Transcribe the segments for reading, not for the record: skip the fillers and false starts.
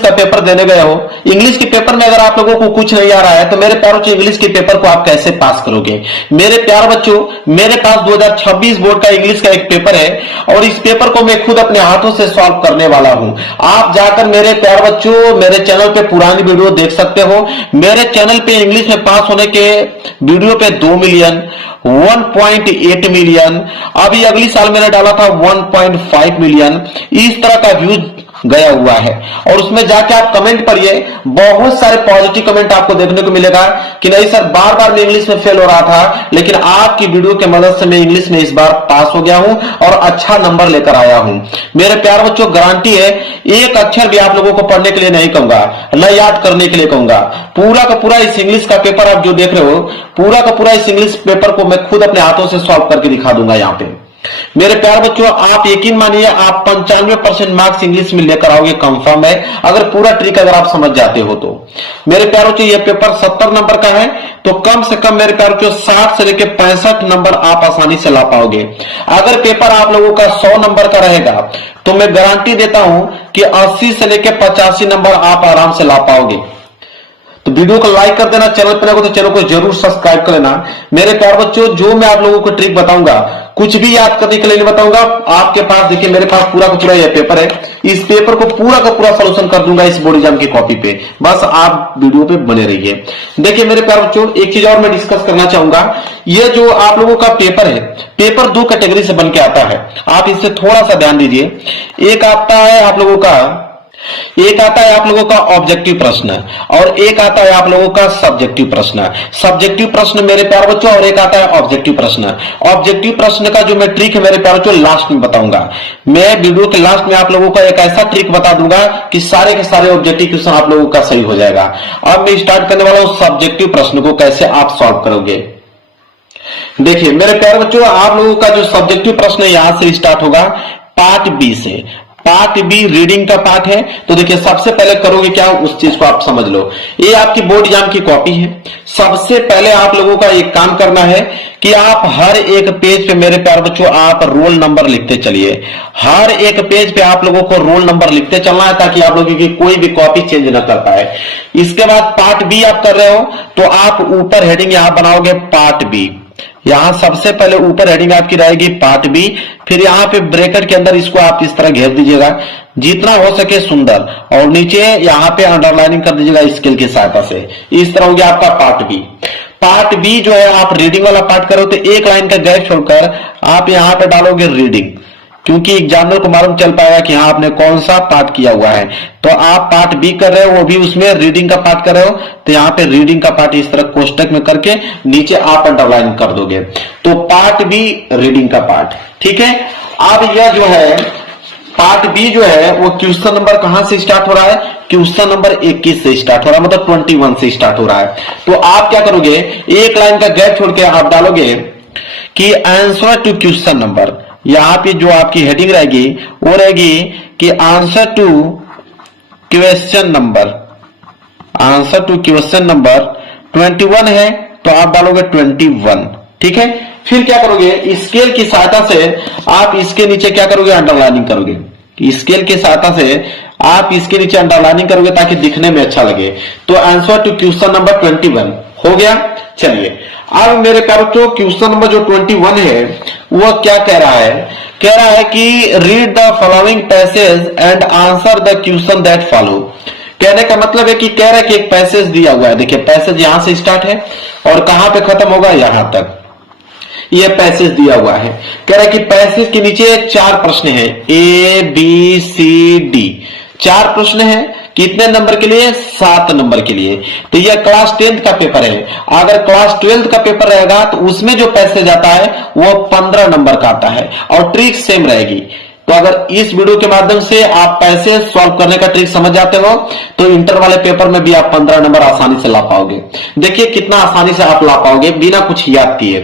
का पेपर देने गए हो, इंग्लिश के पेपर में अगर आप लोगों को कुछ नहीं आ रहा है तो मेरे प्यारे बच्चों इंग्लिश के पेपर को आप कैसे पास करोगे। मेरे प्यारे बच्चों मेरे पास 2026 बोर्ड का इंग्लिश का एक पेपर है और इस पेपर को मैं खुद अपने हाथों से सॉल्व करने वाला हूं। आप जाकर मेरे प्यारे बच्चों मेरे चैनल पे पुरानी वीडियो देख सकते हो। मेरे चैनल पे इंग्लिश में पास होने के वीडियो पे 2 मिलियन, 1.8 मिलियन, अभी अगली साल मैंने डाला था 1.5 मिलियन, इस तरह का व्यूज गया हुआ है। और उसमें जाके आप कमेंट पढ़िए, बहुत सारे पॉजिटिव कमेंट आपको देखने को मिलेगा कि नहीं सर बार बार मैं इंग्लिश में फेल हो रहा था, लेकिन आपकी वीडियो की मदद से मैं इंग्लिश में इस बार पास हो गया हूं और अच्छा नंबर लेकर आया हूं। मेरे प्यारे बच्चों गारंटी है, एक अक्षर भी आप लोगों को पढ़ने के लिए नहीं कहूंगा, न याद करने के लिए कहूंगा। पूरा का पूरा इस इंग्लिश का पेपर आप जो देख रहे हो, पूरा का पूरा इस इंग्लिश पेपर को मैं खुद अपने हाथों से सॉल्व करके दिखा दूंगा। यहाँ पे मेरे प्यारे बच्चों आप यकीन मानिए आप 95% मार्क्स इंग्लिश में लेकर आओगे, कंफर्म है, अगर पूरा ट्रिक अगर आप समझ जाते हो तो। मेरे प्यारे बच्चों ये पेपर 70 नंबर का है, तो कम से कम मेरे प्यारे बच्चों 60 से लेकर 65 नंबर आप आसानी से ला पाओगे। अगर पेपर आप लोगों का 100 नंबर का रहेगा तो मैं गारंटी देता हूं कि 80 से लेकर 85 नंबर आप आराम से ला पाओगे। तो वीडियो को लाइक कर देना, चैनल पर नए हो तो चैनल को जरूर सब्सक्राइब कर लेना। मेरे प्यारे बच्चों जो मैं आप लोगों को ट्रिक बताऊंगा, कुछ भी याद करने के लिए नहीं बताऊंगा। आपके पास देखिए मेरे पास पूरा का पूरा यह पेपर है, इस पेपर को पूरा का पूरा सॉल्यूशन कर दूंगा इस बोर्ड एग्जाम की कॉपी पे, बस आप वीडियो पे बने रहिए। देखिए मेरे प्यारे बच्चों एक चीज और मैं डिस्कस करना चाहूंगा, ये जो आप लोगों का पेपर है, पेपर 2 कैटेगरी से बन के आता है, आप इससे थोड़ा सा ध्यान दीजिए। एक आता है आप लोगों का ऑब्जेक्टिव प्रश्न और एक आता है आप लोगों का सब्जेक्टिव प्रश्न। सब्जेक्टिव प्रश्न मेरे प्यारे बच्चों और एक आता है ऑब्जेक्टिव प्रश्न। ऑब्जेक्टिव प्रश्न का जो मैं ट्रिक है मेरे प्यारे बच्चों लास्ट में बताऊंगा। मैं वीडियो के लास्ट में आप लोगों का एक ऐसा ट्रिक बता दूंगा कि सारे के सारे ऑब्जेक्टिव क्वेश्चन आप लोगों का सही हो जाएगा। अब मैं स्टार्ट करने वाला हूं सब्जेक्टिव प्रश्न को कैसे आप सॉल्व करोगे। देखिए मेरे प्यारे बच्चों आप लोगों का जो सब्जेक्टिव प्रश्न है यहां से स्टार्ट होगा पार्ट बी से। पार्ट बी रीडिंग का पार्ट है। तो देखिए सबसे पहले करोगे क्या, उस चीज को आप समझ लो। ये आपकी बोर्ड एग्जाम की कॉपी है। सबसे पहले आप लोगों का एक काम करना है कि आप हर एक पेज पे मेरे प्यारे बच्चों आप रोल नंबर लिखते चलिए। हर एक पेज पे आप लोगों को रोल नंबर लिखते चलना है ताकि आप लोगों की कोई भी कॉपी चेंज ना कर पाए। इसके बाद पार्ट बी आप कर रहे हो तो आप ऊपर हेडिंग यहां बनाओगे पार्ट बी। यहां सबसे पहले ऊपर हेडिंग आपकी रहेगी पार्ट बी, फिर यहां पे ब्रैकेट के अंदर इसको आप इस तरह घेर दीजिएगा जितना हो सके सुंदर, और नीचे यहां पे अंडरलाइनिंग कर दीजिएगा स्केल की सहायता से। इस तरह हो गया आपका पार्ट बी। पार्ट बी जो है आप रीडिंग वाला पार्ट करो तो एक लाइन का गैप छोड़कर आप यहां पे डालोगे रीडिंग, क्योंकि एग्जामिनर को मालूम चल पाएगा कि हाँ आपने कौन सा पार्ट किया हुआ है। तो आप पार्ट बी कर रहे हो वो भी उसमें रीडिंग का पार्ट कर रहे हो तो यहाँ पे रीडिंग का पार्ट इस तरह कोष्टक में करके नीचे आप अंडरलाइन कर दोगे। तो पार्ट बी रीडिंग का पार्ट, ठीक है। अब यह जो है पार्ट बी जो है वो क्वेश्चन नंबर कहां से स्टार्ट हो रहा है, क्वेश्चन नंबर 21 से स्टार्ट हो रहा है, मतलब 21 से स्टार्ट हो रहा है। तो आप क्या करोगे, एक लाइन का गैप छोड़ के आप डालोगे कि आंसर टू क्वेश्चन नंबर। यहां पे जो आपकी हेडिंग रहेगी वो रहेगी कि answer to question number, answer to question number 21 है तो आप डालोगे 21, ठीक है। फिर क्या करोगे, स्केल की सहायता से आप इसके नीचे क्या करोगे, अंडरलाइनिंग करोगे। स्केल की सहायता से आप इसके नीचे अंडरलाइनिंग करोगे ताकि दिखने में अच्छा लगे। तो आंसर टू क्वेश्चन नंबर 21 हो गया। चलिए अब मेरे प्यारे बच्चों क्वेश्चन नंबर जो 21 है वह क्या कह रहा है, कह रहा है कि read the following passage and answer the question that follow. कहने का मतलब है कि कह रहा है कि एक पैसेज दिया हुआ है। देखिए पैसेज यहां से स्टार्ट है और कहां पे खत्म होगा, यहां तक ये पैसेज दिया हुआ है। कह रहा है कि पैसेज के नीचे 4 प्रश्न है, ए बी सी डी, 4 प्रश्न है। कितने नंबर के लिए, 7 नंबर के लिए। तो यह क्लास 10th का पेपर है। अगर क्लास 12th का पेपर रहेगा तो उसमें जो पैसेज आता है वो 15 नंबर का आता है और ट्रिक सेम रहेगी। तो अगर इस वीडियो के माध्यम से आप पैसेज सॉल्व करने का ट्रिक समझ जाते हो तो इंटर वाले पेपर में भी आप 15 नंबर आसानी से ला पाओगे। देखिए कितना आसानी से आप ला पाओगे बिना कुछ याद किए।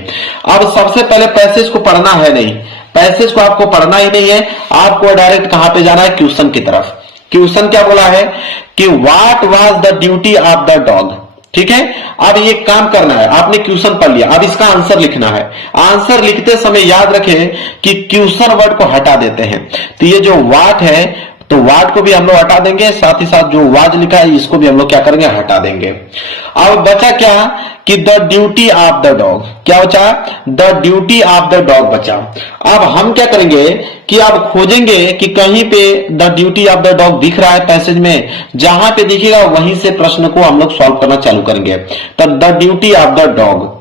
अब सबसे पहले पैसेज को पढ़ना है नहीं, पैसेज को आपको पढ़ना ही नहीं है, आपको डायरेक्ट कहां पे जाना है, क्वेश्चन की तरफ। क्वेश्चन क्या बोला है कि what was the duty of the dog, ठीक है। अब ये काम करना है, आपने क्वेश्चन पढ़ लिया, अब इसका आंसर लिखना है। आंसर लिखते समय याद रखें कि क्वेश्चन वर्ड को हटा देते हैं। तो ये जो व्हाट है तो वाट को भी हम लोग हटा देंगे, साथ ही साथ जो वाज लिखा है इसको भी हम लोग क्या करेंगे, हटा देंगे। अब बचा क्या कि the duty of the dog, क्या बचा, the duty of the dog बचा। अब हम क्या करेंगे कि अब खोजेंगे कि कहीं पे the duty of the dog दिख रहा है पैसेज में, जहां पे दिखेगा वहीं से प्रश्न को हम लोग सॉल्व करना चालू करेंगे। तो the duty of the dog,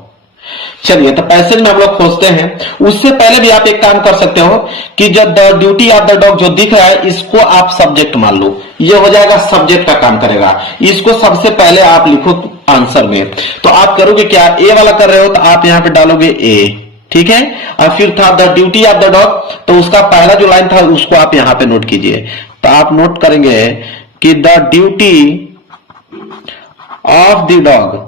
चलिए तो पैसेज में हम लोग खोजते हैं। उससे पहले भी आप एक काम कर सकते हो कि जब the duty of the dog जो दिख रहा है इसको आप सब्जेक्ट मान लो, ये हो जाएगा सब्जेक्ट का काम करेगा। इसको सबसे पहले आप लिखो आंसर में। तो आप करोगे क्या, ए वाला कर रहे हो तो आप यहां पे डालोगे ए, ठीक है। और फिर था the duty of the dog, तो उसका पहला जो लाइन था उसको आप यहां पे नोट कीजिए। तो आप नोट करेंगे कि the duty of the dog,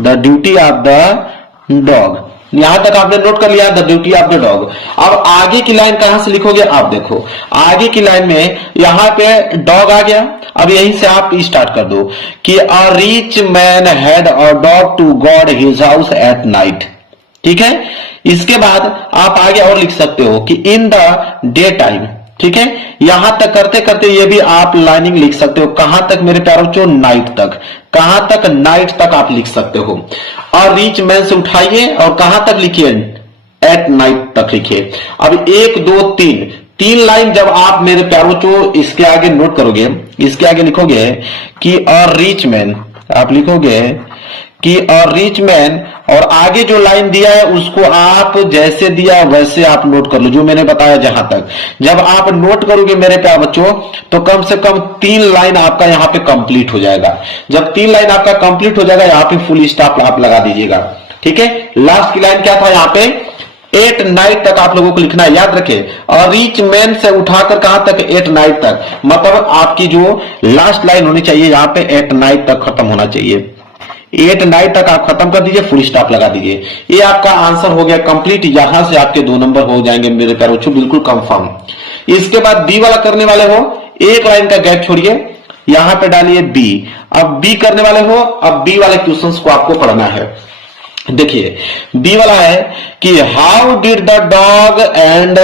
the duty of the dog, यहां तक आपने नोट कर लिया the duty of the dog. अब आगे की लाइन कहां से लिखोगे, आप देखो आगे की लाइन में यहां पे डॉग आ गया। अब यहीं से आप स्टार्ट कर दो कि a rich man had a dog to guard his house at night, ठीक है। इसके बाद आप आगे और लिख सकते हो कि इन द डे टाइम, ठीक है। यहां तक करते करते ये भी आप लाइनिंग लिख सकते हो, कहां तक मेरे प्यारों चो, नाइट तक। कहां तक, नाइट तक आप लिख सकते हो। और रिच मैन से उठाइए और कहां तक लिखिए, एट नाइट तक लिखिए। अब 1 2 3 तीन लाइन जब आप मेरे प्यारों चो इसके आगे नोट करोगे, इसके आगे लिखोगे कि अ रिच मैन, आप लिखोगे कि अ रिच मैन, और आगे जो लाइन दिया है उसको आप जैसे दिया वैसे आप नोट कर लो, जो मैंने बताया जहां तक। जब आप नोट करोगे मेरे प्यारे बच्चों तो कम से कम 3 लाइन आपका यहां पे कंप्लीट हो जाएगा। जब 3 लाइन आपका कंप्लीट हो जाएगा यहां पे फुल स्टॉप आप लगा दीजिएगा, ठीक है। लास्ट की लाइन क्या था यहाँ पे, 8 नाइट तक आप लोगों को लिखना है, याद रखें। और रिच मैन से उठाकर कहां तक, 8 नाइट तक, मतलब आपकी जो लास्ट लाइन होनी चाहिए यहाँ पे 8 नाइट तक खत्म होना चाहिए। 8 नाइट तक आप खत्म कर दीजिए, फुल स्टॉप लगा दीजिए। ये आपका आंसर हो गया कंप्लीट। यहां से आपके 2 नंबर हो जाएंगे मेरे प्यारे बच्चों, बिल्कुल कंफर्म। इसके बाद बी वाला करने वाले हो, एक लाइन का गैप छोड़िए, यहां पे डालिए बी। अब बी करने वाले हो, अब बी वाले क्वेश्चंस को आपको पढ़ना है। देखिए बी वाला है कि how did the dog and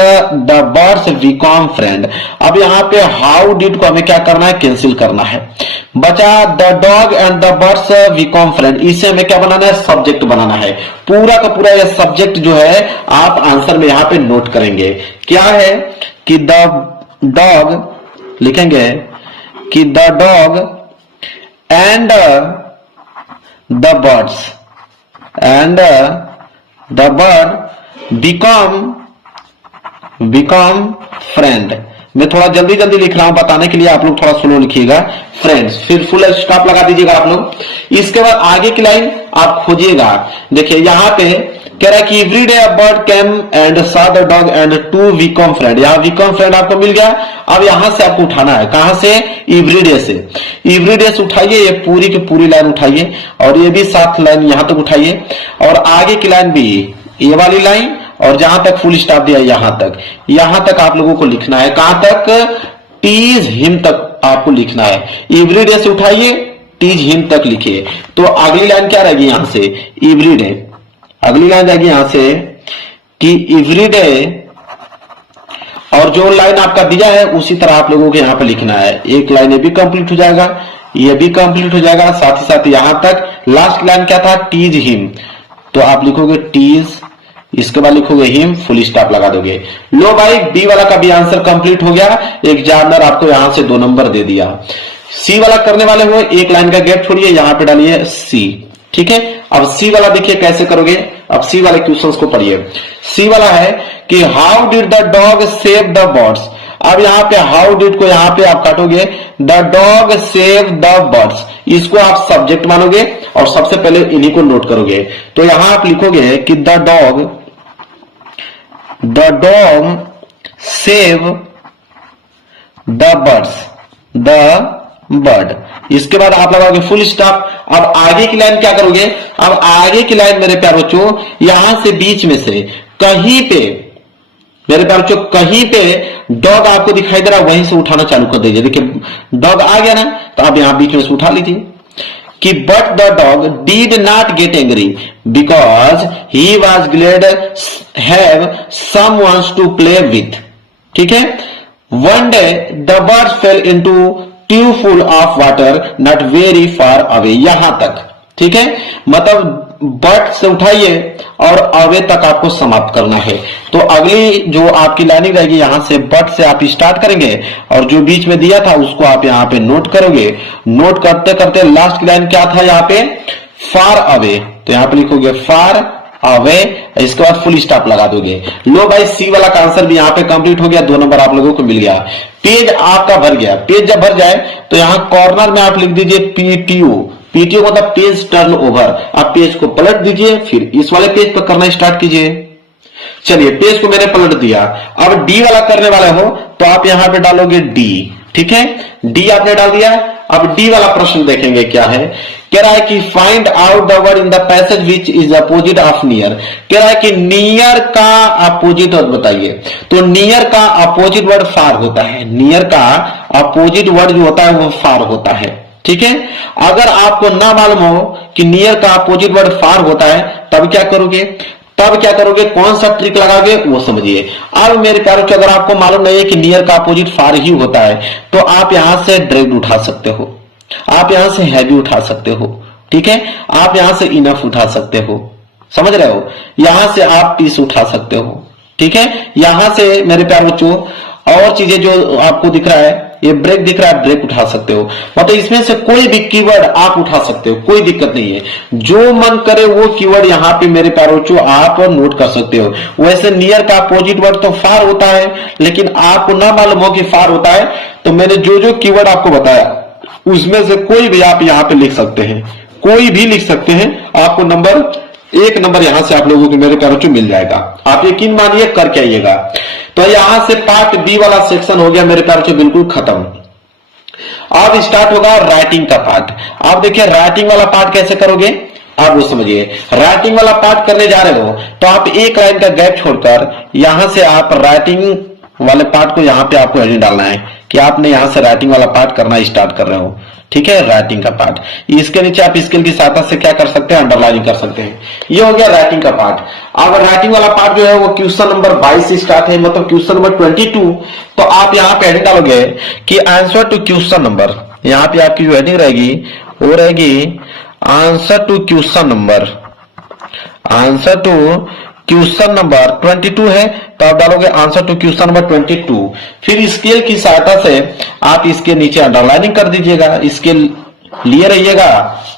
the birds become friend. अब यहां पे हाउ डिड को हमें क्या करना है, कैंसिल करना है। बचा the dog and the birds become friend, इसे हमें क्या बनाना है, सब्जेक्ट बनाना है। पूरा का पूरा यह सब्जेक्ट जो है आप आंसर में यहां पे नोट करेंगे। क्या है कि द डॉग लिखेंगे कि the dog and the birds and the bird become friend। मैं थोड़ा जल्दी जल्दी लिख रहा हूं बताने के लिए, आप लोग थोड़ा स्लो लिखिएगा। फ्रेंड्स, फिर फुल स्टॉप लगा दीजिएगा आप लोग। इसके बाद आगे की लाइन आप खोजिएगा। देखिए यहां पे कह रहा है कि every day a bird came and saw the dog and 2 become friend. यहां बिकम फ्रेंड आपको मिल गया। अब यहां से आपको उठाना है, कहां से, एवरी डे से। एवरी डे से उठाइए, ये पूरी की पूरी लाइन उठाइए और ये भी 7 लाइन यहां तक उठाइए और आगे की लाइन भी ये वाली लाइन और जहां तक फुल स्टॉप दिया यहां तक आप लोगों को लिखना है। कहां तक, टीज हिम तक आपको लिखना है। एवरी डे से उठाइए, टीज हिम तक लिखिए। तो अगली लाइन क्या रहेगी यहां से, एवरी डे। अगली लाइन रहेगी यहां से कि एवरी डे, और जो लाइन आपका दिया है उसी तरह आप लोगों को यहां पर लिखना है। एक लाइन ये भी कंप्लीट हो जाएगा, ये भी कंप्लीट हो जाएगा, साथ ही साथ यहां तक। लास्ट लाइन क्या था, टीज हिम, तो आप लिखोगे टीज, इसके बाद लिखोगे हिम, फुल स्टॉप लगा दोगे। लो भाई, बी वाला का भी आंसर कंप्लीट हो गया। एग्जामिनर आपको यहां से 2 नंबर दे दिया। सी वाला करने वाले हो, एक लाइन का गैप छोड़िए, यहां पे डालिए सी, ठीक है। अब सी वाला देखिए कैसे करोगे। अब सी वाले क्वेश्चंस को पढ़िए। सी वाला है कि how did the dog save the birds. अब यहां पे हाउ डिड को यहां पे आप काटोगे, the dog save the birds, इसको आप सब्जेक्ट मानोगे और सबसे पहले इन्हीं को नोट करोगे। तो यहां आप लिखोगे कि the dog save the birds, the bird. इसके बाद आप लगाओगे फुल स्टॉप। अब आगे की लाइन क्या करोगे, अब आगे की लाइन मेरे प्यारे बच्चों यहां से बीच में से कहीं पे, मेरे प्यारे बच्चों कहीं पे डॉग आपको दिखाई दे रहा है, वहीं से उठाना चालू कर दीजिए। देखिए डॉग आ गया ना, तो आप यहां बीच में से उठा लीजिए कि but the dog did not get angry because he was glad have someone to play with, ठीक है। One day the birds fell into tube full of water not very far away, यहां तक। ठीक है, मतलब बट से उठाइए और अवे तक आपको समाप्त करना है। तो अगली जो आपकी लाइनिंग रहेगी, यहां से बट से आप स्टार्ट करेंगे और जो बीच में दिया था उसको आप यहां पे नोट करोगे। नोट करते करते लास्ट की लाइन क्या था यहां पे, फार अवे, तो यहां पे लिखोगे फार अवे, इसके बाद फुल स्टॉप लगा दोगे। लो भाई, सी वाला का आंसर भी यहां पे कंप्लीट हो गया, 2 नंबर आप लोगों को मिल गया। पेज आपका भर गया। पेज जब भर जाए तो यहां कॉर्नर में आप लिख दीजिए पीटीओ। पीटीओ मतलब पेज टर्न ओवर। आप पेज को पलट दीजिए, फिर इस वाले पेज पर करना स्टार्ट कीजिए। चलिए, पेज को मैंने पलट दिया। अब डी वाला करने वाले हो तो आप यहां पे डालोगे डी। ठीक है, डी आपने डाल दिया। अब डी वाला प्रश्न देखेंगे क्या है। कह रहा है कि find out the word in the passage which is opposite of near. कह रहा है कि नियर का अपोजिट वर्ड बताइए। तो नियर का अपोजिट वर्ड फार होता है। नियर का अपोजिट वर्ड जो होता है वो फार होता है। ठीक है, अगर आपको ना मालूम हो कि नियर का अपोजिट वर्ड फार होता है तब क्या करोगे, कौन सा ट्रिक लगाओगे वो समझिए। अब मेरे प्यारों की, अगर आपको मालूम नहीं है कि नियर का अपोजिट फार ही होता है तो आप यहां से ड्रैग उठा सकते हो, आप यहां से हैवी उठा सकते हो। ठीक है, आप यहां से इनफ उठा सकते हो, समझ रहे हो। यहां से आप पीस उठा सकते हो। ठीक है, यहां से मेरे प्यार बच्चों और चीजें जो आपको दिख रहा है, ये ब्रेक दिख रहा है, ब्रेक उठा सकते हो। मतलब इसमें से कोई भी कीवर्ड आप उठा सकते हो, कोई दिक्कत नहीं है। जो मन करे वो कीवर्ड यहाँ पे मेरे प्यारे बच्चों आप नोट कर सकते हो। वैसे नियर का अपोजिट वर्ड तो फार होता है, लेकिन आपको ना मालूम हो कि फार होता है तो मैंने जो जो कीवर्ड आपको बताया उसमें से कोई भी आप यहाँ पे लिख सकते हैं, कोई भी लिख सकते हैं। आपको एक नंबर यहां से आप लोगों को मेरे प्यारों मिल जाएगा। आप यकीन मानिए करके आइएगा। तो यहां से पार्ट बी वाला सेक्शन हो गया मेरे प्यारों बिल्कुल खत्म। अब स्टार्ट होगा राइटिंग का पार्ट। आप देखिए राइटिंग वाला पार्ट कैसे करोगे आप वो समझिए। राइटिंग वाला पार्ट करने जा रहे हो तो आप एक लाइन का गैप छोड़कर यहां से आप राइटिंग वाले पार्ट को यहां पे आपको हेडिंग डालना है कि आपने यहां से राइटिंग वाला पार्ट करना स्टार्ट कर रहे हो। ठीक है, राइटिंग का पार्ट। इसके नीचे आप स्केल की सहायता से क्या कर सकते हैं, अंडरलाइनिंग कर सकते हैं। ये हो गया राइटिंग का पार्ट। अब राइटिंग वाला पार्ट जो है वो क्वेश्चन नंबर 22 से स्टार्ट है, मतलब क्वेश्चन नंबर 22। तो आप यहाँ पे हेडिंग डालोगे कि आंसर टू क्वेश्चन नंबर, यहाँ पे आपकी जो हेडिंग रहेगी वो रहेगी answer to question number, answer to question number 22 है तो आप डालोगे आंसर टू क्वेश्चन नंबर 22। फिर स्केल की सहायता से आप इसके नीचे अंडरलाइनिंग कर दीजिएगा, स्केल लिए रहिएगा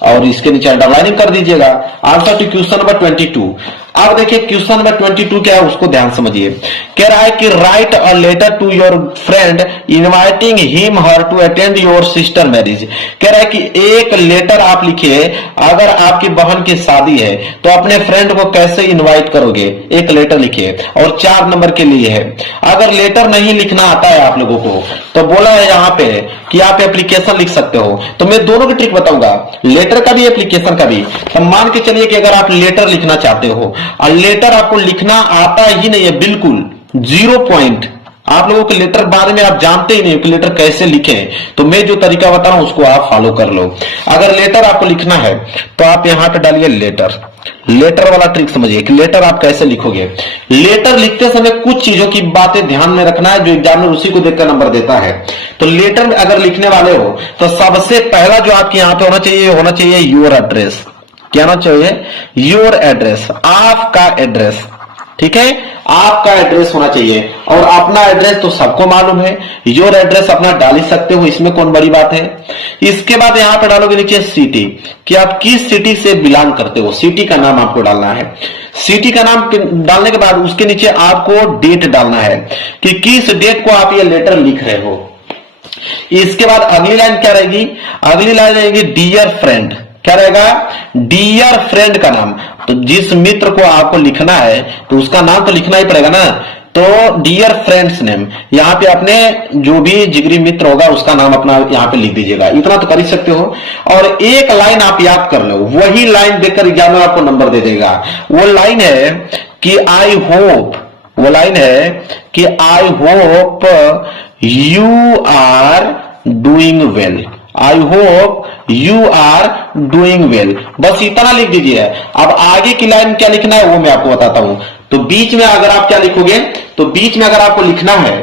और इसके नीचे अंडरलाइनिंग कर दीजिएगा आंसर टू क्वेश्चन नंबर 22। अब देखिए क्वेश्चन नंबर 22 क्या है उसको ध्यान समझिए। कह रहा है कि write a letter to your friend inviting him her to attend your sister marriage. कह रहा है कि एक लेटर आप लिखिए, अगर आपकी बहन की शादी है तो अपने फ्रेंड को कैसे इनवाइट करोगे, एक लेटर लिखिए और 4 नंबर के लिए है। अगर लेटर नहीं लिखना आता है आप लोगों को तो बोला है यहाँ पे कि आप एप्लीकेशन लिख सकते हो। तो मैं दोनों की ट्रिक बताऊंगा, लेटर का भी एप्लीकेशन का भी। तो मान के चलिए कि अगर आप लेटर लिखना चाहते हो और लेटर आपको लिखना आता ही नहीं है, बिल्कुल 0 पॉइंट, आप लोगों के लेटर बारे में आप जानते ही नहीं कि लेटर कैसे लिखें, तो मैं जो तरीका बता रहा हूं उसको आप फॉलो कर लो। अगर लेटर आपको लिखना है तो आप यहां पे डालिए लेटर। लेटर वाला ट्रिक समझिए कि लेटर आप कैसे लिखोगे। लेटर लिखते समय कुछ चीजों की बातें ध्यान में रखना है, जो एग्जामिनर उसी को देखकर नंबर देता है। तो लेटर में अगर लिखने वाले हो तो सबसे पहला जो आपके यहां पे होना चाहिए योर एड्रेस। क्या होना चाहिए, योर एड्रेस, आपका एड्रेस। ठीक है, आपका एड्रेस होना चाहिए और अपना एड्रेस तो सबको मालूम है, योर एड्रेस अपना डाल ही सकते हो, इसमें कौन बड़ी बात है। इसके बाद यहां पर डालोगे नीचे सिटी, कि आप किस सिटी से बिलोंग करते हो, सिटी का नाम आपको डालना है। सिटी का नाम डालने के बाद उसके नीचे आपको डेट डालना है कि किस डेट को आप ये लेटर लिख रहे हो। इसके बाद अगली लाइन क्या रहेगी, अगली लाइन रहेगी डियर फ्रेंड। क्या रहेगा, डियर फ्रेंड का नाम। तो जिस मित्र को आपको लिखना है तो उसका नाम तो लिखना ही पड़ेगा ना, तो डियर फ्रेंड्स नेम, यहाँ पे अपने जो भी जिगरी मित्र होगा उसका नाम अपना यहाँ पे लिख दीजिएगा। इतना तो कर ही सकते हो। और एक लाइन आप याद कर लो, वही लाइन देखकर एग्जामिनर आपको नंबर दे देगा। वो लाइन है कि आई होप, वो लाइन है कि I hope you are doing well, I hope you are doing well, बस इतना लिख दीजिए। अब आगे की लाइन क्या लिखना है वो मैं आपको बताता हूं। तो बीच में अगर आप क्या लिखोगे, तो बीच में अगर आपको लिखना है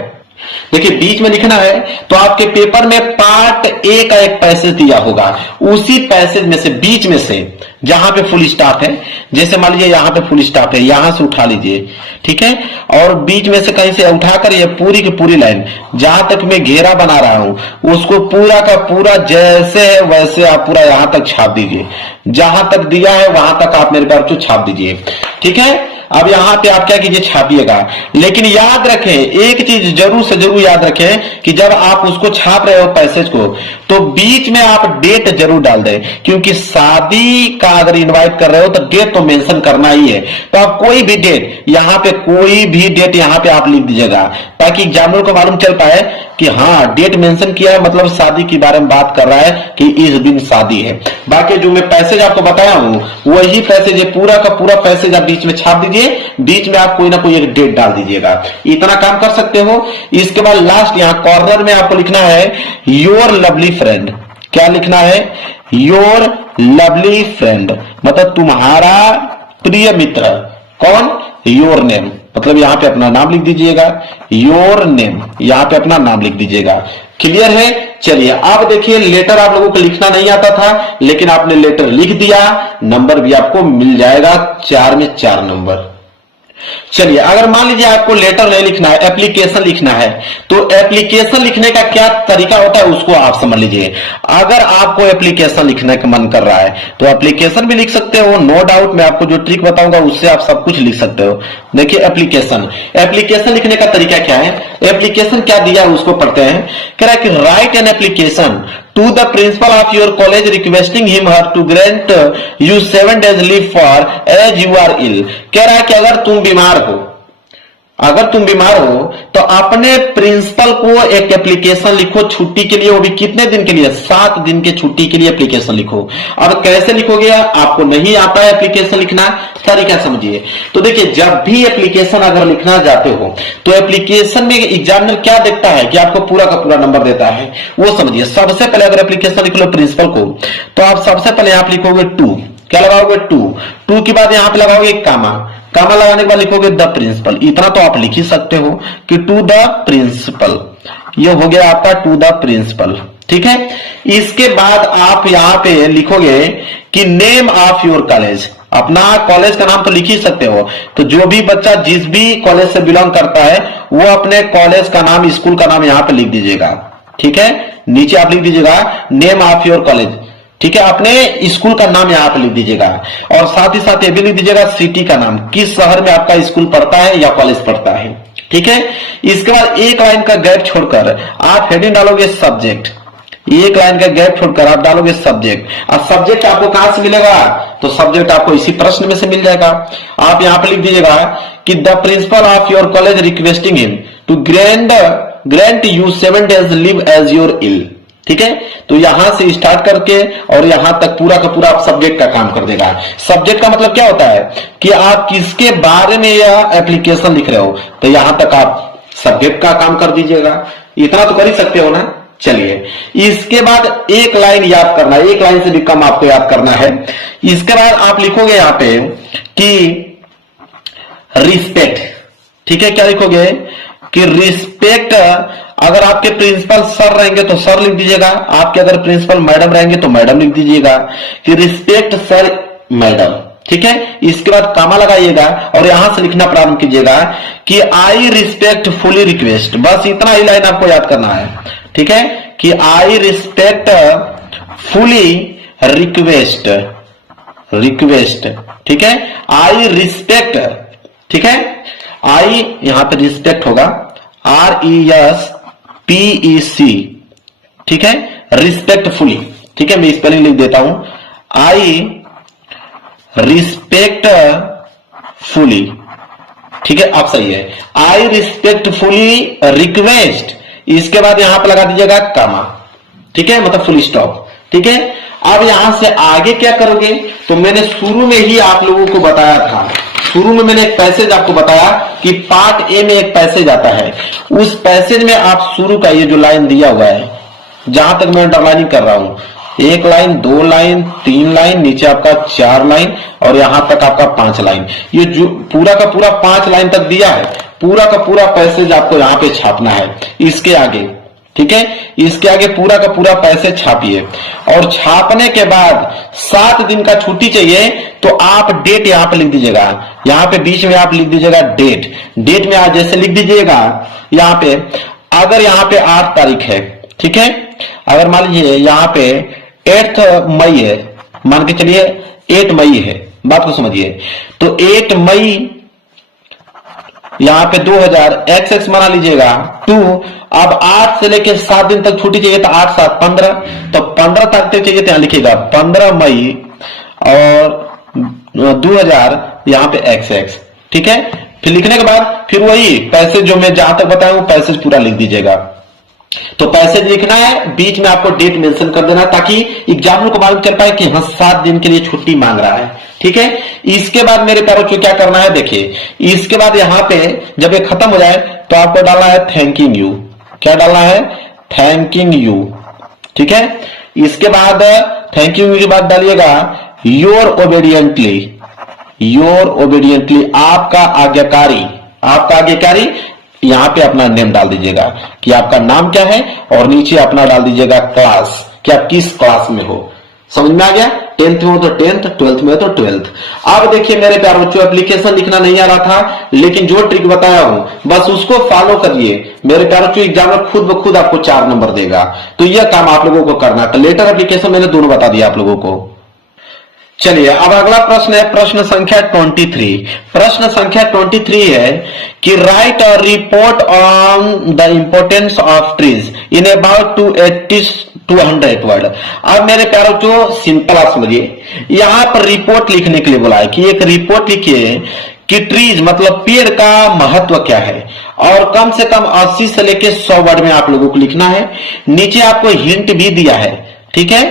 देखिए बीच में लिखना है तो आपके पेपर में पार्ट ए का एक पैसेज दिया होगा, उसी पैसेज में से बीच में से जहां पे फुल स्टॉप है, जैसे मान लीजिए यहां पे फुल स्टॉप है, यहां से उठा लीजिए, ठीक है, और बीच में से कहीं से उठाकर ये पूरी की पूरी लाइन जहां तक मैं घेरा बना रहा हूं उसको पूरा का पूरा जैसे है वैसे आप पूरा यहां तक छाप दीजिए, जहां तक दिया है वहां तक आप मेरे पास छाप दीजिए, ठीक है। अब यहां पे आप क्या कीजिए, छापिएगा, लेकिन याद रखें एक चीज जरूर से जरूर याद रखें कि जब आप उसको छाप रहे हो पैसेज को तो बीच में आप डेट जरूर डाल दें, क्योंकि शादी का अगर इनवाइट कर रहे हो तो डेट तो मेंशन करना ही है। तो आप कोई भी डेट यहां पे कोई भी डेट यहां पे आप लिख दीजिएगा ताकि एग्जामिनर को मालूम चल पाए कि हाँ डेट मेंशन किया है, मतलब शादी के बारे में बात कर रहा है कि इस दिन शादी है। बाकी जो मैं पैसेज आपको बताया हूं वही पैसेज पूरा का पूरा पैसेज आप बीच में छाप दीजिए, बीच में आप कोई ना कोई एक डेट डाल दीजिएगा, इतना काम कर सकते हो। इसके बाद लास्ट यहां कॉर्नर में आपको लिखना है योर लवली फ्रेंड। क्या लिखना है, योर लवली फ्रेंड, मतलब तुम्हारा प्रिय मित्र। कौन, योर नेम, मतलब यहां पे अपना नाम लिख दीजिएगा, योर नेम, यहां पे अपना नाम लिख दीजिएगा। क्लियर है। चलिए अब देखिए लेटर आप लोगों को लिखना नहीं आता था लेकिन आपने लेटर लिख दिया, नंबर भी आपको मिल जाएगा 4 में 4 नंबर। चलिए अगर मान लीजिए आपको लेटर नहीं लिखना है, एप्लीकेशन लिखना है, तो एप्लीकेशन लिखने का क्या तरीका होता है उसको आप समझ लीजिए। अगर आपको एप्लीकेशन लिखने का मन कर रहा है तो एप्लीकेशन भी लिख सकते हो, नो डाउट। मैं आपको जो ट्रिक बताऊंगा उससे आप सब कुछ लिख सकते हो। देखिए एप्लीकेशन लिखने का तरीका क्या है, एप्लीकेशन क्या दिया है उसको पढ़ते हैं। कह रहा है कि right an application to the principal of your college requesting him her to grant you 7 days leave for as you are ill। कह रहा है कि अगर तुम बीमार हो तो अपने प्रिंसिपल को एक एप्लीकेशन लिखो छुट्टी के लिए, वो भी कितने दिन के लिए, 7 दिन के छुट्टी के लिए एप्लीकेशन लिखो। अब कैसे लिखोगे, आपको नहीं आता है एप्लीकेशन लिखना, तरीका समझिए। तो देखिए जब भी एप्लीकेशन अगर लिखना जाते हो तो एप्लीकेशन में एग्जामिनर क्या देखता है कि आपको पूरा का पूरा नंबर देता है, वो समझिए। सबसे पहले अगर एप्लीकेशन लिख लो प्रिंसिपल को तो आप सबसे पहले आप लिखोगे 2, क्या लगाओगे 2 के बाद यहां पे लगाओगे कामा लगाने के बाद लिखोगे द प्रिंसिपल। इतना तो आप लिख ही सकते हो कि टू द प्रिंसिपल, ये हो गया आपका टू द प्रिंसिपल, ठीक है। इसके बाद आप यहां पे लिखोगे कि नेम ऑफ योर कॉलेज, अपना कॉलेज का नाम तो लिख ही सकते हो। तो जो भी बच्चा जिस भी कॉलेज से बिलोंग करता है वो अपने कॉलेज का नाम, स्कूल का नाम यहां पे लिख दीजिएगा, ठीक है। नीचे आप लिख दीजिएगा नेम ऑफ योर कॉलेज, ठीक है, अपने स्कूल का नाम यहां पे लिख दीजिएगा और साथ ही साथ ये भी लिख दीजिएगा सिटी का नाम, किस शहर में आपका स्कूल पढ़ता है या कॉलेज पढ़ता है, ठीक है। इसके बाद एक लाइन का गैप छोड़कर आप हेडिंग डालोगे सब्जेक्ट, एक लाइन का गैप छोड़कर आप डालोगे सब्जेक्ट। अब सब्जेक्ट आपको कहां से मिलेगा, तो सब्जेक्ट आपको इसी प्रश्न में से मिल जाएगा। आप यहां पे लिख दीजिएगा कि the principal of your college requesting him to grant you 7 days leave as your ill, ठीक है। तो यहां से स्टार्ट करके और यहां तक पूरा का पूरा आप सब्जेक्ट का काम कर देगा। सब्जेक्ट का मतलब क्या होता है कि आप किसके बारे में यह एप्लीकेशन लिख रहे हो, तो यहां तक आप सब्जेक्ट का काम कर दीजिएगा। इतना तो कर ही सकते हो ना। चलिए इसके बाद एक लाइन याद करना, एक लाइन से भी कम आपको याद करना है। इसके बाद आप लिखोगे यहां पे कि रिस्पेक्ट, ठीक है। क्या लिखोगे कि रिस्पेक्ट, अगर आपके प्रिंसिपल सर रहेंगे तो सर लिख दीजिएगा, आपके अगर प्रिंसिपल मैडम रहेंगे तो मैडम लिख दीजिएगा कि रिस्पेक्ट सर मैडम, ठीक है। इसके बाद कामा लगाइएगा और यहां से लिखना प्रारंभ कीजिएगा कि आई रिस्पेक्ट फुली रिक्वेस्ट। बस इतना ही लाइन आपको याद करना है, ठीक है, कि आई रिस्पेक्ट फुली रिक्वेस्ट, ठीक है। आई रिस्पेक्ट, ठीक है, आई यहां पे रिस्पेक्ट होगा RESPEC, ठीक है, रिस्पेक्टफुली, ठीक है। मैं स्पेलिंग लिख देता हूं, आई रिस्पेक्टफुली, ठीक है। अब सही है, आई रिस्पेक्टफुली रिक्वेस्ट। इसके बाद यहां पर लगा दीजिएगा कामा, ठीक है, मतलब फुल स्टॉप, ठीक है। अब यहां से आगे क्या करोगे, तो मैंने शुरू में ही आप लोगों को बताया था, शुरू में मैंने एक पैसेज आपको बताया कि पार्ट ए में एक पैसेज आता है, उस पैसेज में आप शुरू का ये जो लाइन दिया हुआ है, जहां तक मैं अंडरलाइनिंग कर रहा हूं, 1 लाइन 2 लाइन 3 लाइन, नीचे आपका 4 लाइन और यहां तक आपका 5 लाइन, ये जो पूरा का पूरा 5 लाइन तक दिया है पूरा का पूरा पैसेज आपको यहाँ पे छापना है इसके आगे, ठीक है। इसके आगे पूरा का पूरा पैसे छापिए और छापने के बाद 7 दिन का छुट्टी चाहिए तो आप डेट यहां पे लिख दीजिएगा। यहां पे बीच में आप लिख दीजिएगा डेट। डेट में आप जैसे लिख दीजिएगा यहां पे, अगर यहां पे 8 तारीख है, ठीक है, अगर मान लीजिए यहां पे 8 मई है, मान के चलिए 8 मई है, बात को समझिए, तो 8 मई यहां पे 2000 XX बना लीजिएगा 2। अब 8 से लेके 7 दिन तक छुट्टी चाहिए तो 8 7 15, तो 15 तारीख तक चाहिए तो यहां लिखिएगा 15 मई और 2000 यहां पे XX, ठीक है। फिर लिखने के बाद फिर वही पैसे जो मैं जहां तक बताया वो पैसे पूरा लिख दीजिएगा। तो पैसे लिखना है, बीच में आपको डेट मेंशन कर देना ताकि एग्जामिनर को मालूम चल पाए कि हाँ 7 दिन के लिए छुट्टी मांग रहा है, ठीक है। इसके बाद मेरे प्यारों को क्या करना है, देखिए इसके बाद यहां पे जब ये खत्म हो जाए तो आपको डालना है थैंकिंग यू। क्या डालना है, थैंकिंग यू, ठीक है। इसके बाद थैंक यू के बाद डालिएगा योर ओबेडियंटली, योर ओबेडियंटली, आपका आज्ञाकारी, आपका आज्ञाकारी। यहां पे अपना नेम डाल दीजिएगा कि आपका नाम क्या है और नीचे अपना डाल दीजिएगा क्लास, कि आप किस क्लास में हो। समझ में आ गया, 10th में हो तो 10th, 12th में हो तो 12th। अब देखिए मेरे प्यारे बच्चों, एप्लीकेशन लिखना नहीं आ रहा था, लेकिन जो ट्रिक बताया हूं बस उसको फॉलो करिए मेरे प्यारे बच्चों, एग्जामिनर खुद ब खुद आपको 4 नंबर देगा। तो यह काम आप लोगों को करना है। तो लेटर एप्लीकेशन मैंने दोनों बता दिया आप लोगों को। चलिए अब अगला प्रश्न है प्रश्न संख्या 23। प्रश्न संख्या 23 है कि write a report on the importance of trees in about 280 to 100 word. अब मेरे प्यारों जो सिंपल आप समझिए, यहां पर रिपोर्ट लिखने के लिए बोला है कि एक रिपोर्ट लिखिए कि ट्रीज मतलब पेड़ का महत्व क्या है, और कम से कम 80 से लेकर 100 वर्ड में आप लोगों को लिखना है। नीचे आपको हिंट भी दिया है, ठीक है।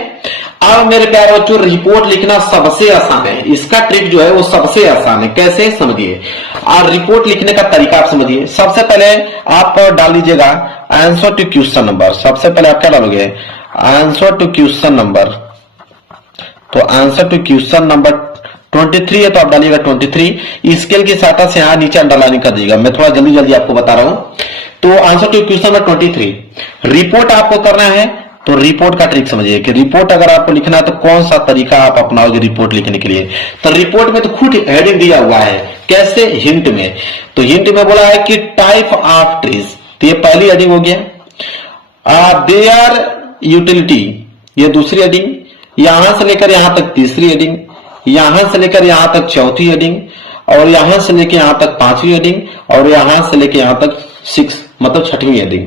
अब मेरे प्यारे बच्चों रिपोर्ट लिखना सबसे आसान है, इसका ट्रिक जो है वो सबसे आसान है। कैसे समझिए, और रिपोर्ट लिखने का तरीका आप समझिए। सबसे पहले आप डाल लीजिएगा आंसर टू क्वेश्चन नंबर। सबसे पहले आप क्या डालोगे, आंसर टू क्वेश्चन नंबर। तो आंसर टू क्वेश्चन नंबर 23 है तो आप डालिएगा 23। स्केल की सहायता से यहां नीचे अंडरलाइन कर दीजिएगा, मैं थोड़ा जल्दी जल्दी आपको बता रहा हूं। तो answer to question number 23 report आपको करना है। तो रिपोर्ट का ट्रिक समझिए कि रिपोर्ट अगर आपको लिखना है तो कौन सा तरीका आप अपनाओगे रिपोर्ट लिखने के लिए। तो रिपोर्ट में तो खुद हेडिंग दिया हुआ है, कैसे, हिंट में। तो हिंट में बोला है कि टाइप ऑफ ट्रीज, तो ये पहली हेडिंग हो गया। देयर यूटिलिटी, ये दूसरी हेडिंग। यहां से लेकर यहां तक तीसरी हेडिंग, यहां से लेकर यहां तक चौथी हेडिंग, और यहां से लेकर यहां तक 5वीं हेडिंग, और यहां से लेकर यहां तक 6 मतलब 6वीं हेडिंग।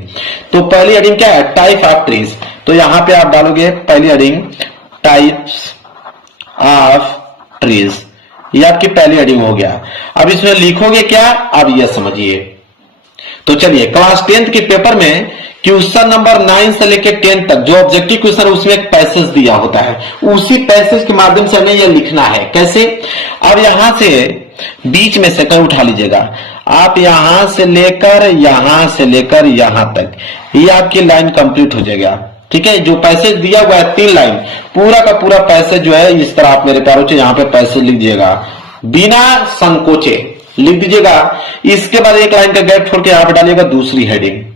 तो पहली हेडिंग क्या है, टाइप ऑफ ट्रीज। तो यहां पे आप डालोगे पहली हेडिंग टाइप्स ऑफ ट्रीज, ये आपकी पहली हेडिंग हो गया। अब इसमें लिखोगे क्या, अब यह समझिए। तो चलिए क्लास 10th के पेपर में क्वेश्चन नंबर 9 से लेकर 10 तक जो ऑब्जेक्टिव क्वेश्चन है उसमें एक पैसेज दिया होता है, उसी पैसेज के माध्यम से हमें यह लिखना है। कैसे, अब यहां से बीच में से कहीं उठा लीजिएगा, आप यहां से लेकर यहां तक, ये आपकी लाइन कंप्लीट हो जाएगा, ठीक है। जो पैसेज दिया हुआ है 3 लाइन, पूरा का पूरा पैसेज जो है इस तरह आप मेरे प्यारों से यहाँ पे पैसेज लिख दीजिएगा, बिना संकोचे लिख दीजिएगा। इसके बाद एक लाइन का गैप छोड़ के यहाँ पे डालिएगा दूसरी हेडिंग।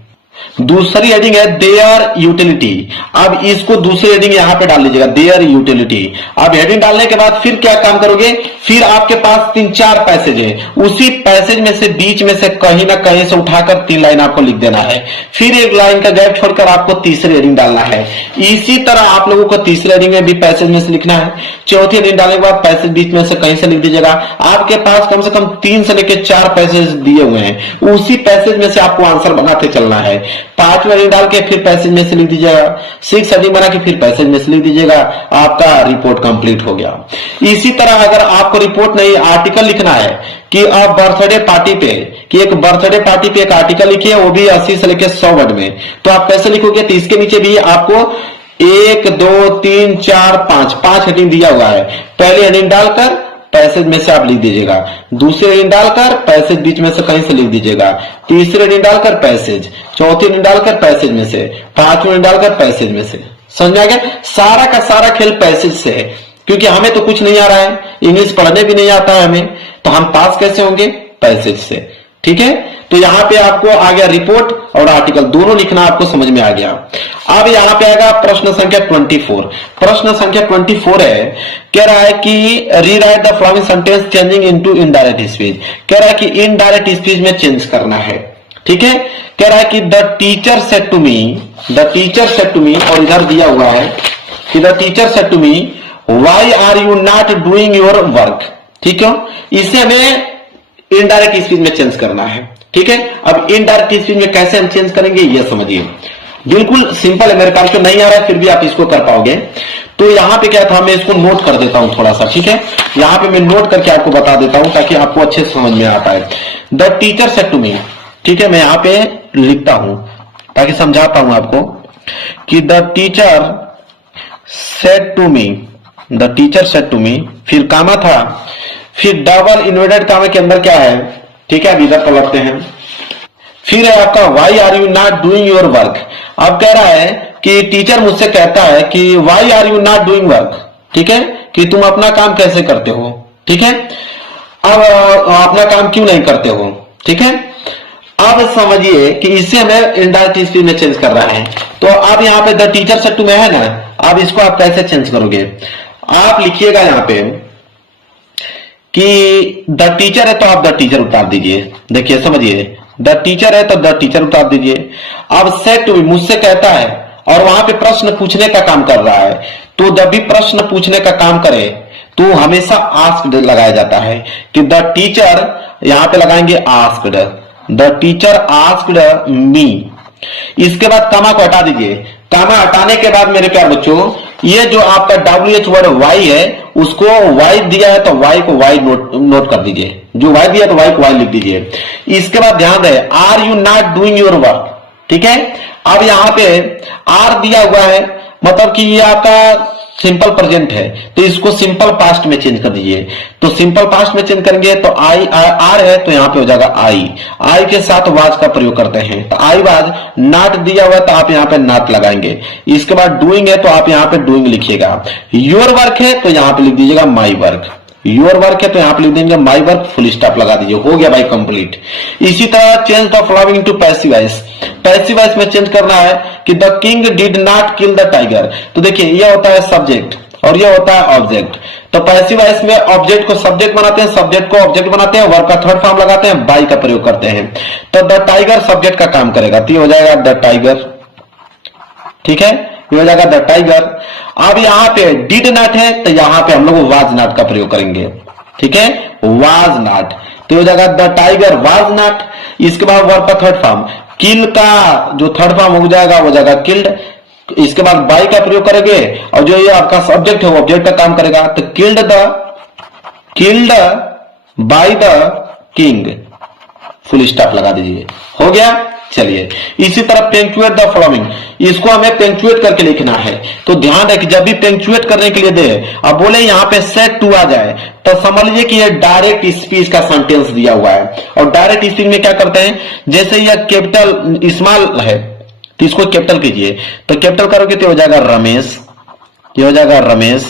दूसरी हेडिंग है देयर यूटिलिटी। अब इसको दूसरी हेडिंग यहां पे डाल लीजिएगा, देयर यूटिलिटी। अब हेडिंग डालने के बाद फिर क्या काम करोगे, फिर आपके पास 3-4 पैसेज है, उसी पैसेज में से बीच में से कहीं ना कहीं से उठाकर 3 लाइन आपको लिख देना है। फिर एक लाइन का गैप छोड़कर आपको तीसरी हेडिंग डालना है। इसी तरह आप लोगों को तीसरी हेडिंग में भी पैसेज में से लिखना है। चौथी हेडिंग डालने के बाद पैसेज बीच में से कहीं से लिख दीजिएगा। आपके पास कम से कम 3 से लेकर 4 पैसेज दिए हुए हैं, उसी पैसेज में से आपको आंसर बनाते चलना है। 5वीं हेडिंग डाल के फिर पैसेज में से लिख दीजिएगा, 6 हेडिंग बना के फिर पैसेज में से लिख दीजिएगा, आपका रिपोर्ट कंप्लीट हो गया। इसी तरह अगर आपको रिपोर्ट नहीं आर्टिकल लिखना है कि आप बर्थडे पार्टी पे, कि एक बर्थडे पार्टी पे एक आर्टिकल लिखिए, वो भी 80 से लेकर 100 वर्ड में, तो आप कैसे लिखोगे, तो इसके नीचे भी आपको 1 2 3 4 5 हेडिंग दिया हुआ है। पहली हेडिंग डालकर पैसेज में से आप लिख दीजिएगा, दूसरी हेडिंग डालकर पैसेज बीच में से कहीं से लिख दीजिएगा, तीसरी हेडिंग डालकर पैसेज, चौथी हेडिंग डालकर पैसेज में से, 5वीं हेडिंग डालकर पैसेज में से। समझ में आ गया, सारा का सारा खेल पैसेज से है। क्योंकि हमें तो कुछ नहीं आ रहा है, इंग्लिश पढ़ने भी नहीं आता है हमें, तो हम पास कैसे होंगे, पैसेज से। ठीक है, तो यहां पे आपको आ गया रिपोर्ट और आर्टिकल दोनों लिखना आपको समझ में आ गया। अब यहां पे आएगा प्रश्न संख्या 24। प्रश्न संख्या 24 है, कह रहा है कि rewrite the following sentence changing into indirect speech. कह रहा है कि इनडायरेक्ट स्पीच में चेंज करना है। ठीक है, कह रहा है कि the teacher said to me, the teacher said to me, और इधर दिया हुआ है कि the teacher said to me why are you not doing your work. ठीक है, इसे हमें इनडायरेक्ट स्पीच में चेंज करना है। ठीक है, अब इनडायरेक्ट स्पीच में कैसे हम चेंज करेंगे ये समझिए, बिल्कुल सिंपल है, मेरे ख्याल से नहीं आ रहा है फिर भी आप इसको कर पाओगे। तो यहां पे क्या था, मैं इसको नोट कर देता हूं थोड़ा सा। ठीक है, यहां पे मैं नोट करके आपको बता देता हूं ताकि आपको अच्छे से समझ में आता है। The teacher said to me, ठीक है, मैं यहां पे लिखता हूं ताकि समझाता हूं आपको कि the teacher said to me, the teacher said to me, फिर कामा था, फिर डबल इन्वर्टेड कामा के अंदर क्या है, ठीक है, अब इधर पलटते हैं, फिर है आपका why are you not doing your work. अब कह रहा है कि टीचर मुझसे कहता है कि why are you not doing work, ठीक है, कि तुम अपना काम कैसे करते हो। ठीक है, अब अपना काम क्यों नहीं करते हो। ठीक है, अब समझिए कि इससे हमें इनडायरेक्ट स्पीच में चेंज कर रहा है। तो अब यहाँ पे the teacher said to me है ना, अब इसको आप कैसे चेंज करोगे, आप लिखिएगा यहाँ पे कि द टीचर है तो आप द टीचर उतार दीजिए। देखिए समझिए, द टीचर है तो द टीचर उतार दीजिए। अब सेड टू मी मुझसे कहता है और वहां पे प्रश्न पूछने का काम कर रहा है, तो जब भी प्रश्न पूछने का काम करे तो हमेशा आस्क्ड लगाया जाता है कि द टीचर, यहां पे लगाएंगे asked, the teacher asked me. इसके बाद कामा को हटा दीजिए। कामा हटाने के बाद मेरे प्यार बच्चों, ये जो आपका WH वर्ड वाई है, उसको वाई दिया है तो वाई को वाई नोट कर दीजिए, जो वाई दिया तो वाई को वाई लिख दीजिए। इसके बाद ध्यान रहे, are you not doing your work. ठीक है, अब यहां पे आर दिया हुआ है, मतलब कि ये आपका सिंपल प्रेजेंट है, तो इसको सिंपल पास्ट में चेंज कर दीजिए। तो सिंपल पास्ट में चेंज करेंगे तो आई आर है तो यहां पे हो जाएगा आई। आई के साथ वाज का प्रयोग करते हैं, तो आई वाज। नॉट दिया हुआ तो आप यहां पे नॉट लगाएंगे। इसके बाद डूइंग है तो आप यहां पे डूइंग लिखिएगा। योर वर्क है तो यहां पे लिख दीजिएगा माई वर्क। योर वर्क है तो यहां पे लिख देंगे माई वर्क, फुल स्टॉप लगा दीजिए, हो गया भाई कंप्लीट। इसी तरह change the following to passive voice. Passive voice में चेंज करना है कि the king did not kill the tiger. तो देखिए ये होता है सब्जेक्ट और ये होता है ऑब्जेक्ट। तो पैसिव वॉइस में ऑब्जेक्ट को सब्जेक्ट बनाते हैं, सब्जेक्ट को ऑब्जेक्ट बनाते हैं, वर्ब का थर्ड फॉर्म लगाते हैं, बाई का प्रयोग करते हैं। तो द टाइगर सब्जेक्ट का काम करेगा, तो ये हो जाएगा द टाइगर। ठीक है, ये हो जाएगा द टाइगर। अब यहां पे डिड नॉट है तो यहां पे हम लोग वाज नॉट का प्रयोग करेंगे। ठीक है, वाज नॉट, तो हो जाएगा द टाइगर वाज नॉट। इसके बाद वर्ब का थर्ड फॉर्म, किल का जो थर्ड फॉर्म हो जाएगा वो जाएगा किल्ड। इसके बाद बाई का प्रयोग करेंगे और जो ये आपका सब्जेक्ट है वो ऑब्जेक्ट का काम करेगा, तो killed by the king, full stop लगा दीजिए, हो गया। चलिए इसी तरह पेंचुएट द फॉलोइंग, इसको हमें पेंचुएट करके लिखना है। तो ध्यान रहे कि जब भी पेंचुएट करने के लिए दे, अब बोले यहां पे सेड टू आ जाए तो समझ लीजिए कि ये डायरेक्ट स्पीच का सेंटेंस दिया हुआ है। और डायरेक्ट स्पीच में क्या करते हैं, जैसे यह कैपिटल स्मॉल है तो इसको कैपिटल कीजिए, तो कैपिटल करोगे तो हो जाएगा रमेश, ये हो जाएगा रमेश।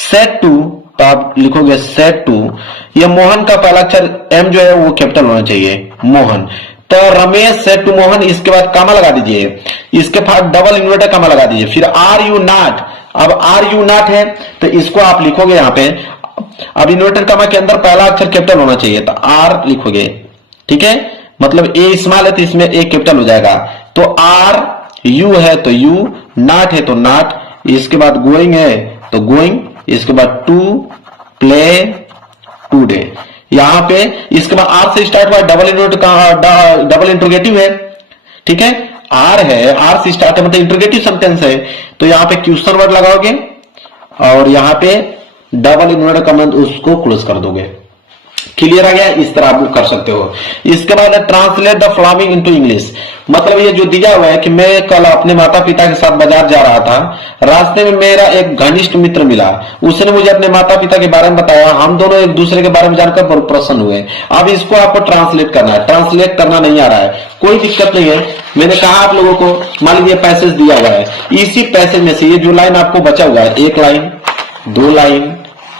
सेड टू तो आप लिखोगे सेड टू, ये मोहन का पहला अक्षर एम जो है वो कैपिटल होना चाहिए, मोहन। तो रमेश सेड टू मोहन, इसके बाद कामा लगा दीजिए, इसके बाद डबल इन्वर्टेड कामा लगा दीजिए, फिर आर यू नॉट। अब आर यू नॉट है तो इसको आप लिखोगे यहां पे, अब इन्वर्टेड कामा के अंदर पहला अक्षर कैपिटल होना चाहिए, तो आर लिखोगे। ठीक है, मतलब ए स्मॉल है तो इसमें ए कैपिटल हो जाएगा। तो आर, यू है तो यू, नॉट है तो नॉट, इसके बाद गोइंग है तो गोइंग, इसके बाद टू प्ले टूडे, यहां पे इसके बाद आर से स्टार्ट हुआ, डबल इंट्रोगेटिव है। ठीक है, आर है, आर से स्टार्ट है मतलब इंट्रोगेटिव सेंटेंस है, तो यहां पे क्वेश्चन वर्ड लगाओगे और यहां पे डबल इन्वर्टेड कॉमा उसको क्लोज कर दोगे। क्लियर आ गया, इस तरह आप कर सकते हो। इसके बाद translate the following into English, मतलब ये जो दिया हुआ है कि मैं कल अपने माता पिता के साथ बाजार जा रहा था, रास्ते में मेरा एक घनिष्ठ मित्र मिला, उसने मुझे अपने माता पिता के बारे में बताया, हम दोनों एक दूसरे के बारे में जानकर बहुत प्रसन्न हुए। अब इसको आपको ट्रांसलेट करना है, ट्रांसलेट करना नहीं आ रहा है कोई दिक्कत नहीं है। मैंने कहा आप लोगों को, मान लीजिए पैसेज दिया हुआ है, इसी पैसेज में से ये जो लाइन आपको बचा हुआ है, एक लाइन, दो लाइन,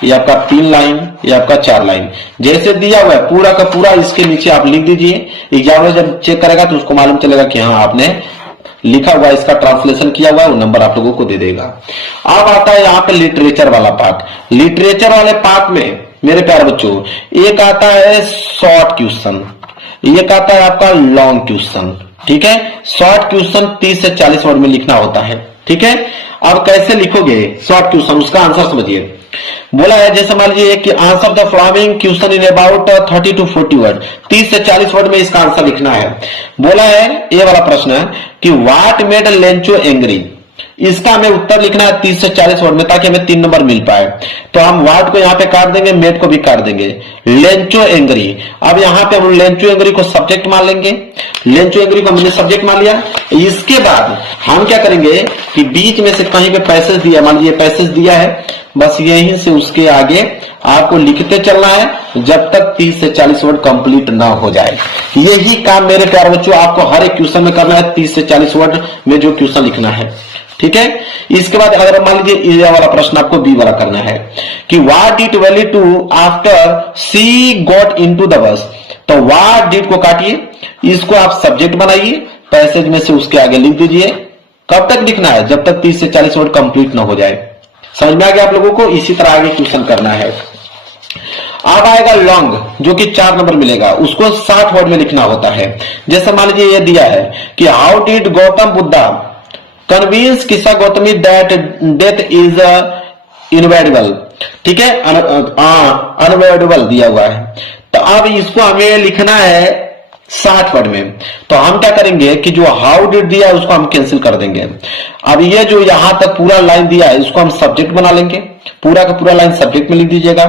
ये आपका 3 लाइन, ये आपका 4 लाइन, जैसे दिया हुआ है पूरा का पूरा इसके नीचे आप लिख दीजिए। एग्जामिनर जब चेक करेगा तो उसको मालूम चलेगा कि हाँ आपने लिखा हुआ, इसका ट्रांसलेशन किया हुआ है, वो नंबर आप लोगों को दे देगा। अब आता है यहाँ पे लिटरेचर वाला पार्ट। लिटरेचर वाले पार्ट में मेरे प्यारे बच्चों एक आता है शॉर्ट क्वेश्चन, एक आता है आपका लॉन्ग क्वेश्चन। ठीक है, शॉर्ट क्वेश्चन 30 से 40 वर्ड में लिखना होता है। ठीक है, अब कैसे लिखोगे शॉर्ट क्वेश्चन, उसका आंसर समझिए। बोला है जैसे मान लीजिए कि answer the following question in about 30 to 40 word, 30 से 40 वर्ड में इसका आंसर लिखना है। बोला है ये वाला प्रश्न है कि व्हाट मेड लेंचो एंग्री, इसका हमें उत्तर लिखना है 30 से 40 वर्ड में, ताकि हमें 3 नंबर मिल पाए। तो हम वार्ड को यहाँ पे काट देंगे, मेड को भी काट देंगे। लेंचो एंग्री, अब यहाँ पे हम लेंचो एंग्री को सब्जेक्ट मान लेंगे, लेंचो एंग्री को हमने सब्जेक्ट मान लिया। इसके बाद हम क्या करेंगे कि बीच में से कहीं पे पैसेज दिया, मान लीजिए पैसेज दिया है, बस यहीं से उसके आगे आपको लिखते चलना है जब तक 30 से 40 वर्ड कंप्लीट ना हो जाए। यही काम मेरे प्यारे बच्चों आपको हर एक क्वेश्चन में करना है, 30 से 40 वर्ड में जो क्वेश्चन लिखना है। ठीक है, इसके बाद अगर मान लीजिए ये वाला प्रश्न आपको बी वाला करना है कि what did Valli do after she got into the bus, तो व्हाट डिड को काटिए, इसको आप सब्जेक्ट बनाइए, पैसेज में से उसके आगे लिख दीजिए। कब तक लिखना है, जब तक 30 से 40 वर्ड कंप्लीट ना हो जाए। समझ में आ गया आप लोगों को, इसी तरह आगे क्वेश्चन करना है। अब आएगा लॉन्ग, जो कि 4 नंबर मिलेगा, उसको 60 वर्ड में लिखना होता है। जैसे मान लीजिए ये दिया है कि how did Gautam Buddha convince किसा गौतमी दैट डेथ इज इनवेडेबल। ठीक है, अनवेडेबल दिया हुआ है। तो अब इसको हमें लिखना है 60 वर्ड में। तो हम क्या करेंगे कि जो हाउ डिड दिया है उसको हम कैंसिल कर देंगे। अब ये जो यहां तक पूरा लाइन दिया है इसको हम सब्जेक्ट बना लेंगे, पूरा का पूरा लाइन सब्जेक्ट में लिख दीजिएगा।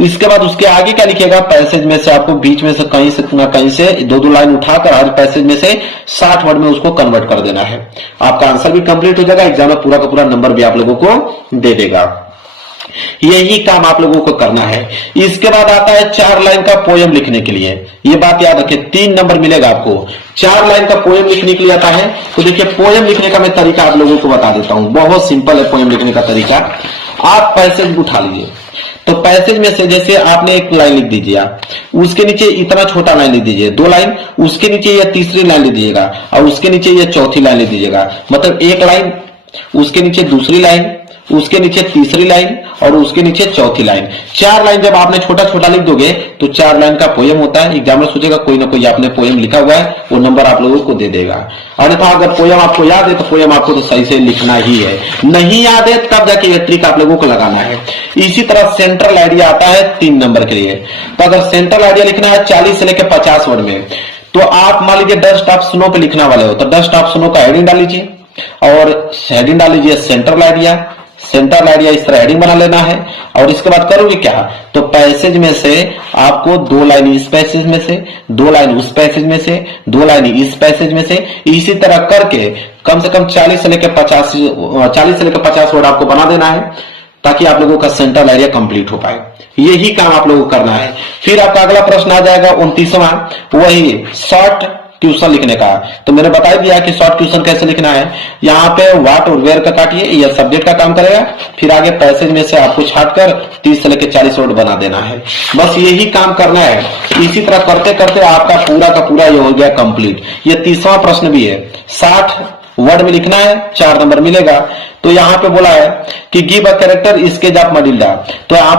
इसके बाद उसके आगे क्या लिखेगा, पैसेज में से आपको बीच में से कहीं से 2-2 लाइन उठाकर हर पैसेज में से 60 वर्ड में उसको कन्वर्ट कर देना है। आपका आंसर भी कंप्लीट हो जाएगा, एग्जाम में पूरा का पूरा नंबर भी आप लोगों को दे देगा। यही काम आप लोगों को करना है। इसके बाद आता है 4 लाइन का पोयम लिखने के लिए। ये बात याद रखिए, 3 नंबर मिलेगा आपको। 4 लाइन का पोयम लिखने के लिए आता है। तो देखिए पोयम लिखने का मैं तरीका आप लोगों को बता देता हूं, बहुत सिंपल है पोयम लिखने का तरीका। आप पैसेज उठा लीजिए, तो पैसेज में से जैसे आपने एक लाइन लिख दीजिए, आप उसके नीचे इतना छोटा लाइन लिख दीजिए, 2 लाइन, उसके नीचे यह तीसरी लाइन लिख दीजिएगा और उसके नीचे यह चौथी लाइन लिख दीजिएगा। मतलब 1 लाइन, उसके नीचे दूसरी लाइन, उसके नीचे तीसरी लाइन और उसके नीचे चौथी लाइन। 4 लाइन जब आपने छोटा छोटा लिख दोगे तो 4 लाइन का पोयम होता है। एग्जामिनर सोचेगा कोई ना कोई आपने पोयम लिखा हुआ है, वो नंबर आप लोगों को दे देगा। अन्यथा अगर पोयम आपको याद है तो पोयम आपको तो सही से लिखना ही है, नहीं याद है तब जाके ये ट्रिक आप लोगों को लगाना है। इसी तरह सेंट्रल आइडिया आता है 3 नंबर के लिए। तो अगर सेंट्रल आइडिया लिखना है 40 से लेकर 50 वर्ड में, तो आप मान लीजिए डस्ट ऑफ स्नो पे लिखना वाले हो, तो डस्ट ऑफ स्नो का हेडिंग डाल लीजिए और हेडिंग डाल लीजिए सेंट्रल आइडिया। सेंट्रल आइडिया इस तरह हेडिंग बना लेना है और इसके बाद करोगे क्या, तो पैसेज में से आपको 2 लाइन इस पैसेज में से, 2 लाइन उस पैसेज में से, 2 लाइन इस पैसेज में से, इसी तरह करके कम से कम 40 से लेकर 50 वर्ड आपको बना देना है, ताकि आप लोगों का सेंट्रल एरिया कंप्लीट हो पाए। यही काम आप लोगों को करना है। फिर आपका अगला प्रश्न आ जाएगा 29वां, वही शॉर्ट क्वेश्चन लिखने का। तो मैंने बता दिया कि शॉर्ट क्वेश्चन कैसे लिखना है। यहाँ पे व्हाट और वेयर का काटिए, यह सब्जेक्ट का काम करेगा। फिर आगे पैसेज में से आपको छाटकर 30 से लेकर 40 वर्ड बना देना है। बस यही काम करना है। इसी तरह करते करते आपका पूरा का पूरा ये हो गया कंप्लीट। ये 30वां प्रश्न भी है, 60 वर्ड में लिखना है, 4 नंबर मिलेगा। तो यहाँ पे बोला है कि give a character sketch of Malinda, तो यहाँ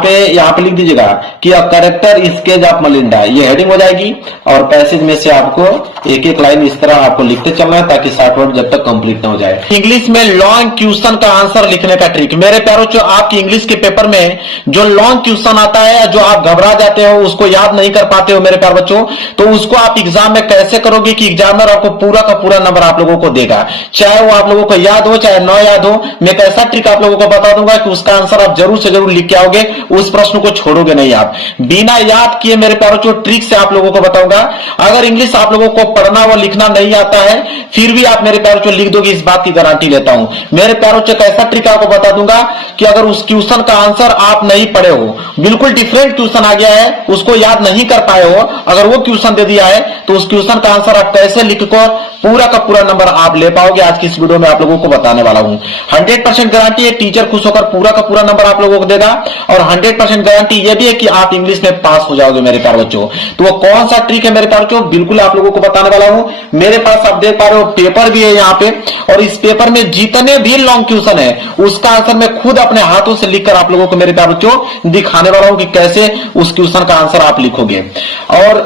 पे लिख दीजिएगा कि a character sketch of Malinda, ये हेडिंग हो जाएगी और पैसेज में से आपको एक एक लाइन इस तरह आपको लिखते चलना है, ताकि 60 वर्ड जब तक कंप्लीट ना हो जाए। इंग्लिश में लॉन्ग क्वेश्चन का आंसर लिखने का ट्रिक, मेरे प्यारों, जो आपकी इंग्लिश के पेपर में जो लॉन्ग क्वेश्चन आता है, जो आप घबरा जाते हो, उसको याद नहीं कर पाते हो मेरे प्यारे बच्चों, तो उसको आप एग्जाम में कैसे करोगे कि एग्जामिनर आपको पूरा का पूरा नंबर आप लोगों को देगा, चाहे वो आप लोगों को याद हो चाहे न याद हो। मैं एक ऐसा ट्रिक आप लोगों को बता दूंगा कि उसका आंसर आप जरूर से जरूर लिख के आओगे, उस प्रश्न को छोड़ोगे नहीं आप बिना याद किए। मेरे प्यारों, जो ट्रिक से आप लोगों को बताऊंगा, अगर इंग्लिश आप लोगों को पढ़ना व लिखना नहीं आता है, फिर भी आप मेरे प्यारों लिख दोगे, इस बात की गारंटी लेता हूं। मेरे प्यारों, एक ऐसा ट्रिक आपको बता दूंगा कि अगर उस क्वेश्चन का आंसर आप नहीं पढ़े हो, बिल्कुल डिफरेंट क्वेश्चन आ गया है, उसको याद नहीं कर पाए हो, अगर वो क्वेश्चन दे दिया है तो उस क्वेश्चन का आंसर आप कैसे लिखकर पूरा का पूरा नंबर आप ले पाओगे, आज की इस वीडियो में आप लोगों को बताने वाला हूं। 100% गारंटी है टीचर खुश होकर पूरा का पूरा नंबर आप लोगों को देगा, और 100% गारंटी यह भी है कि आप इंग्लिश में पास हो जाओगे मेरे प्यारे बच्चों। तो वो कौन सा ट्रिक है मेरे प्यारे बच्चों, बिल्कुल आप लोगों को बताने वाला हूं। मेरे पास आप देख पा रहे हो पेपर भी है यहाँ पे, और इस पेपर में जितने भी लॉन्ग क्वेश्चन है उसका आंसर मैं खुद अपने हाथों से लिखकर आप लोगों को मेरे प्यारे बच्चों दिखाने वाला हूं कि कैसे उस क्वेश्चन का आंसर आप लिखोगे। और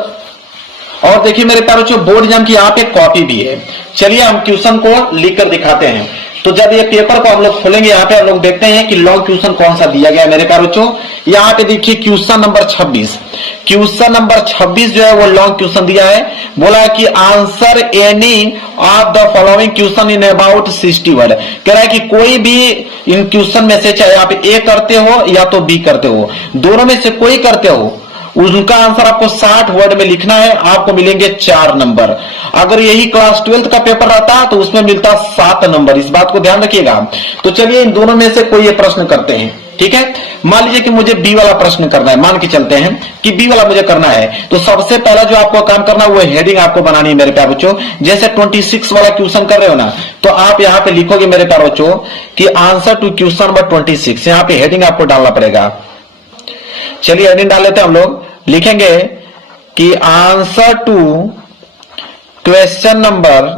देखिए मेरे प्यारे बच्चों, बोर्ड एग्जाम की यहाँ पे कॉपी भी है। चलिए हम क्वेश्चन को लिखकर दिखाते हैं। तो जब ये पेपर को हम लोग खोलेंगे, यहाँ पे हम लोग देखते हैं कि लॉन्ग क्वेश्चन कौन सा दिया गया है मेरे प्यारे बच्चों। यहाँ पे देखिए क्वेश्चन नंबर 26, क्वेश्चन नंबर 26 जो है वो लॉन्ग क्वेश्चन दिया है। बोला है कि answer any of the following question in about 60 word. कह रहा है कि कोई भी इन क्वेश्चन में से, चाहे आप ए करते हो या तो बी करते हो, दोनों में से कोई करते हो, उनका आंसर आपको 60 वर्ड में लिखना है। आपको मिलेंगे 4 नंबर। अगर यही क्लास 12th का पेपर रहता तो उसमें मिलता 7 नंबर। इस बात को ध्यान रखिएगा। तो चलिए इन दोनों में से कोई ये प्रश्न करते हैं, ठीक है। मान लीजिए कि मुझे बी वाला प्रश्न करना है, मान के चलते हैं कि बी वाला मुझे करना है। तो सबसे पहला जो आपको काम करना है वो हेडिंग आपको बनानी है मेरे प्यारे बच्चों। जैसे 26 वाला क्वेश्चन कर रहे हो ना, तो आप यहाँ पे लिखोगे मेरे प्यारे बच्चों कि आंसर टू क्वेश्चन नंबर 26। यहाँ पे हेडिंग आपको डालना पड़ेगा। चलिए हेडिंग डाल लेते हैं हम लोग। लिखेंगे कि आंसर टू क्वेश्चन नंबर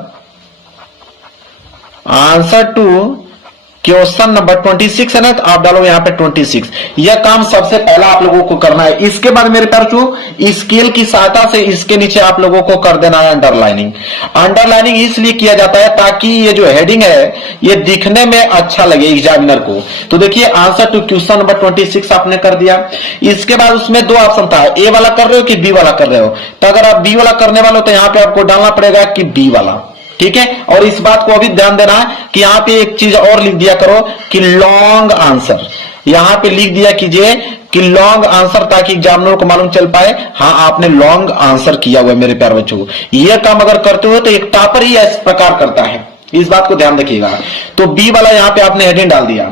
26 है ना, तो आप डालो यहाँ पे 26। यह काम सबसे पहला आप लोगों को करना है। इसके बाद मेरे प्यारे बच्चों स्केल की सहायता से इसके नीचे आप लोगों को कर देना है अंडरलाइनिंग। अंडरलाइनिंग इसलिए किया जाता है ताकि ये जो हेडिंग है ये दिखने में अच्छा लगे एग्जामिनर को। तो देखिए आंसर टू क्वेश्चन नंबर 26 आपने कर दिया। इसके बाद उसमें 2 ऑप्शन था, ए वाला कर रहे हो कि बी वाला कर रहे हो। तो अगर आप बी वाला करने वाले हो तो यहाँ पे आपको डालना पड़ेगा कि बी वाला, ठीक है। और इस बात को अभी ध्यान देना कि यहाँ पे एक चीज और लिख दिया करो कि लॉन्ग आंसर। यहाँ पे लिख दिया कीजिए कि लॉन्ग आंसर, ताकि एग्जामिनर को मालूम चल पाए हाँ आपने लॉन्ग आंसर किया हुआ है मेरे प्यारे बच्चों। यह काम अगर करते हो तो एक टॉपर ही इस प्रकार करता है, इस बात को ध्यान रखिएगा। तो बी वाला यहाँ पे आपने हेडिंग डाल दिया।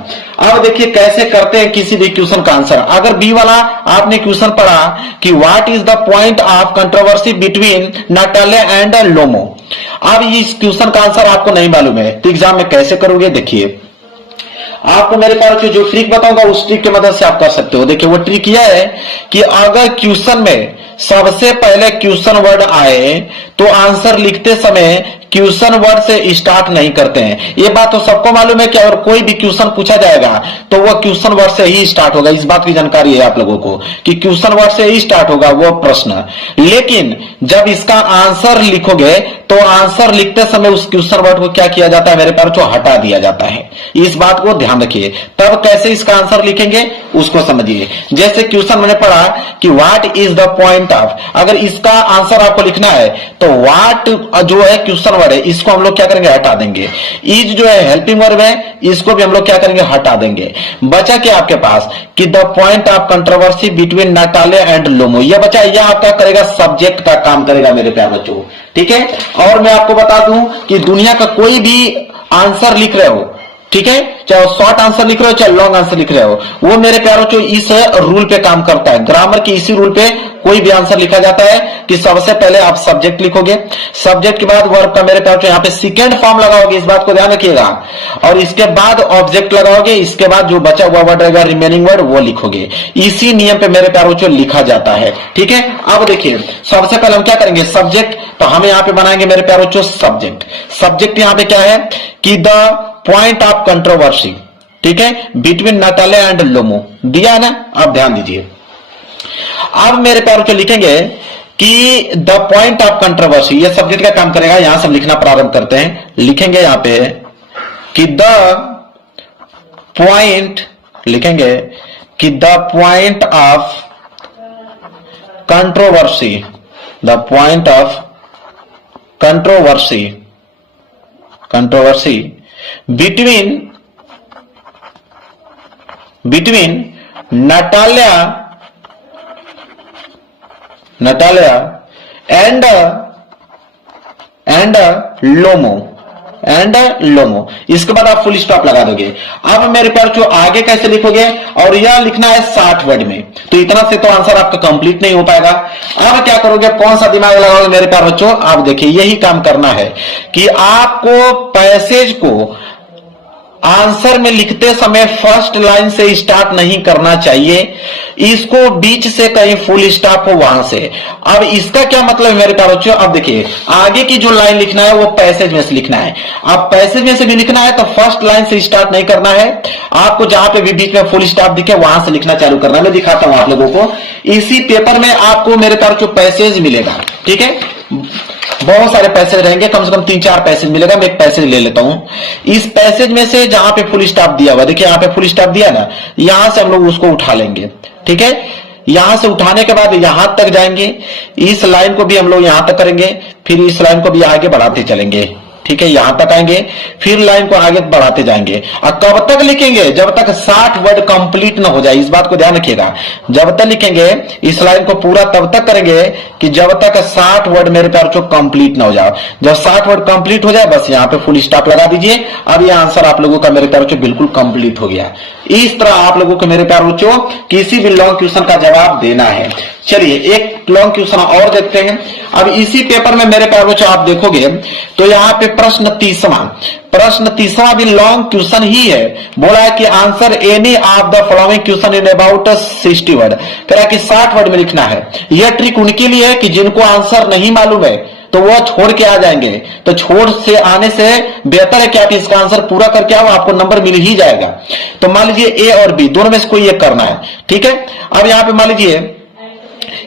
अब देखिए कैसे करते हैं किसी भी क्वेश्चन का आंसर। अगर बी वाला आपने क्वेश्चन पढ़ा कि what is the point of controversy between Natalia and Lomo. अब इस क्वेश्चन का आंसर आपको नहीं मालूम है तो एग्जाम में कैसे करोगे। देखिए आपको मेरे पास जो ट्रिक बताऊंगा उस ट्रिक की मदद से आप कर सकते हो। देखिए वो ट्रिक यह है कि अगर क्वेश्चन में सबसे पहले क्वेश्चन वर्ड आए तो आंसर लिखते समय क्वेश्चन वर्ड से स्टार्ट नहीं करते हैं। ये बात तो सबको मालूम है कि अगर कोई भी क्वेश्चन पूछा जाएगा तो वो क्वेश्चन वर्ड से ही स्टार्ट होगा। इस बात की जानकारी है आप लोगों को कि क्वेश्चन वर्ड से ही स्टार्ट होगा वो प्रश्न। लेकिन जब इसका आंसर लिखोगे तो आंसर लिखते समय उस क्वेश्चन वर्ड को क्या किया जाता है मेरे प्यारे बच्चों, हटा दिया जाता है। इस बात को ध्यान रखिए। तब कैसे इसका आंसर लिखेंगे उसको समझिए। जैसे क्वेश्चन मैंने पढ़ा कि what is the point of, अगर इसका आंसर आपको लिखना है तो व्हाट जो है क्वेश्चन वर्ड है इसको हम लोग क्या करेंगे, हटा देंगे। इज जो है हेल्पिंग वर्ब है इसको भी हम लोग क्या करेंगे, हटा देंगे। बचा क्या आपके पास कि the point of controversy between Natalia and Lomo. यह बचा, यह आपका करेगा सब्जेक्ट का काम करेगा मेरे प्यारे बच्चों, ठीक है। और मैं आपको बता दूं कि दुनिया का कोई भी आंसर लिख रहे हो, ठीक है, चाहे शॉर्ट आंसर लिख रहे हो चाहे लॉन्ग आंसर लिख रहे हो, वो मेरे प्यारों जो इस रूल पे काम करता है। ग्रामर की इसी रूल पे कोई भी आंसर लिखा जाता है कि सबसे पहले आप सब्जेक्ट लिखोगे, सब्जेक्ट के बाद वर्ब का मेरे प्यारों यहाँ पे सेकेंड फॉर्म लगाओगे, इस बात को ध्यान रखिएगा। और इसके बाद ऑब्जेक्ट लगाओगे, इसके बाद जो बचा हुआ वर्ड रहेगा रिमेनिंग वर्ड वो लिखोगे। इसी नियम पे मेरे प्यारों जो लिखा जाता है, ठीक है। अब देखिए सबसे पहले हम क्या करेंगे, सब्जेक्ट। तो हम यहाँ पे बनाएंगे मेरे प्यारों जो सब्जेक्ट। सब्जेक्ट यहाँ पे क्या है कि द पॉइंट ऑफ कंट्रोवर्सी, ठीक है, बिटवीन नाटालिया एंड लोमो दिया है ना। आप ध्यान दीजिए। अब मेरे प्यारों को लिखेंगे कि द पॉइंट ऑफ कंट्रोवर्सी, ये सब्जेक्ट का काम करेगा। यहां से हम लिखना प्रारंभ करते हैं। लिखेंगे यहां पे कि द पॉइंट, लिखेंगे कि the point of controversy, the point of controversy, controversy between Natalia and Lomo, इसके बाद आप फुल स्टॉप लगा दोगे। अब मेरे प्यार जो आगे कैसे लिखोगे, और यह लिखना है 60 वर्ड में, तो इतना से तो आंसर आपका कंप्लीट नहीं हो पाएगा। अब क्या करोगे, कौन सा दिमाग लगाओगे मेरे प्यार बच्चों, आप देखिए यही काम करना है कि आपको पैसेज को आंसर में लिखते समय फर्स्ट लाइन से स्टार्ट नहीं करना चाहिए, इसको बीच से कहीं फुल स्टॉप हो वहां से। अब इसका क्या मतलब है मेरे प्यारे बच्चों, अब देखिए आगे की जो लाइन लिखना है वो पैसेज में से लिखना है। अब पैसेज में से भी लिखना है तो फर्स्ट लाइन से स्टार्ट नहीं करना है, आपको जहां पे भी बीच में फुल स्टॉप दिखे वहां से लिखना चालू करना है। मैं दिखाता हूं आप लोगों को, इसी पेपर में आपको मेरे प्यारे बच्चों पैसेज मिलेगा, ठीक है, बहुत सारे पैसेज रहेंगे, कम से कम 3-4 पैसेज मिलेगा। मैं एक पैसेज ले लेता हूं, इस पैसेज में से जहां पे फुल स्टॉप दिया हुआ, देखिए यहां पे फुल स्टॉप दिया ना, यहां से हम लोग उसको उठा लेंगे, ठीक है। यहां से उठाने के बाद यहां तक जाएंगे, इस लाइन को भी हम लोग यहां तक करेंगे, फिर इस लाइन को भी आगे बढ़ाते चलेंगे, ठीक है, यहां तक आएंगे, फिर लाइन को आगे बढ़ाते जाएंगे। और कब तक लिखेंगे, जब तक 60 वर्ड कंप्लीट ना हो जाए, इस बात को ध्यान रखिएगा। जब तक लिखेंगे इस लाइन को पूरा तब तक करेंगे कि जब तक 60 वर्ड मेरे प्यारे बच्चों कंप्लीट ना हो जाए। जब 60 वर्ड कंप्लीट हो जाए बस यहां पे फुल स्टॉप लगा दीजिए। अब ये आंसर आप लोगों का मेरे प्यारे बच्चों बिल्कुल कंप्लीट हो गया। इस तरह आप लोगों को मेरे प्यारे बच्चों किसी भी लॉन्ग क्वेश्चन का जवाब देना है। चलिए एक लॉन्ग क्वेश्चन और देखते हैं। अब इसी पेपर में मेरे प्यारे बच्चों आप देखोगे तो यहाँ पे प्रश्न तीसरा भी लॉन्ग क्वेश्चन ही है। बोला है कि answer any of the following question in about 60 word, कह रहा है कि 60 वर्ड में लिखना है। यह ट्रिक उनके लिए है कि जिनको आंसर नहीं मालूम है तो वह छोड़ के आ जाएंगे, तो छोड़ से आने से बेहतर है कि आप इसका आंसर पूरा करके आओ, आपको नंबर मिल ही जाएगा। तो मान लीजिए ए और बी दोनों में से कोई एक करना है, ठीक है। अब यहाँ पे मान लीजिए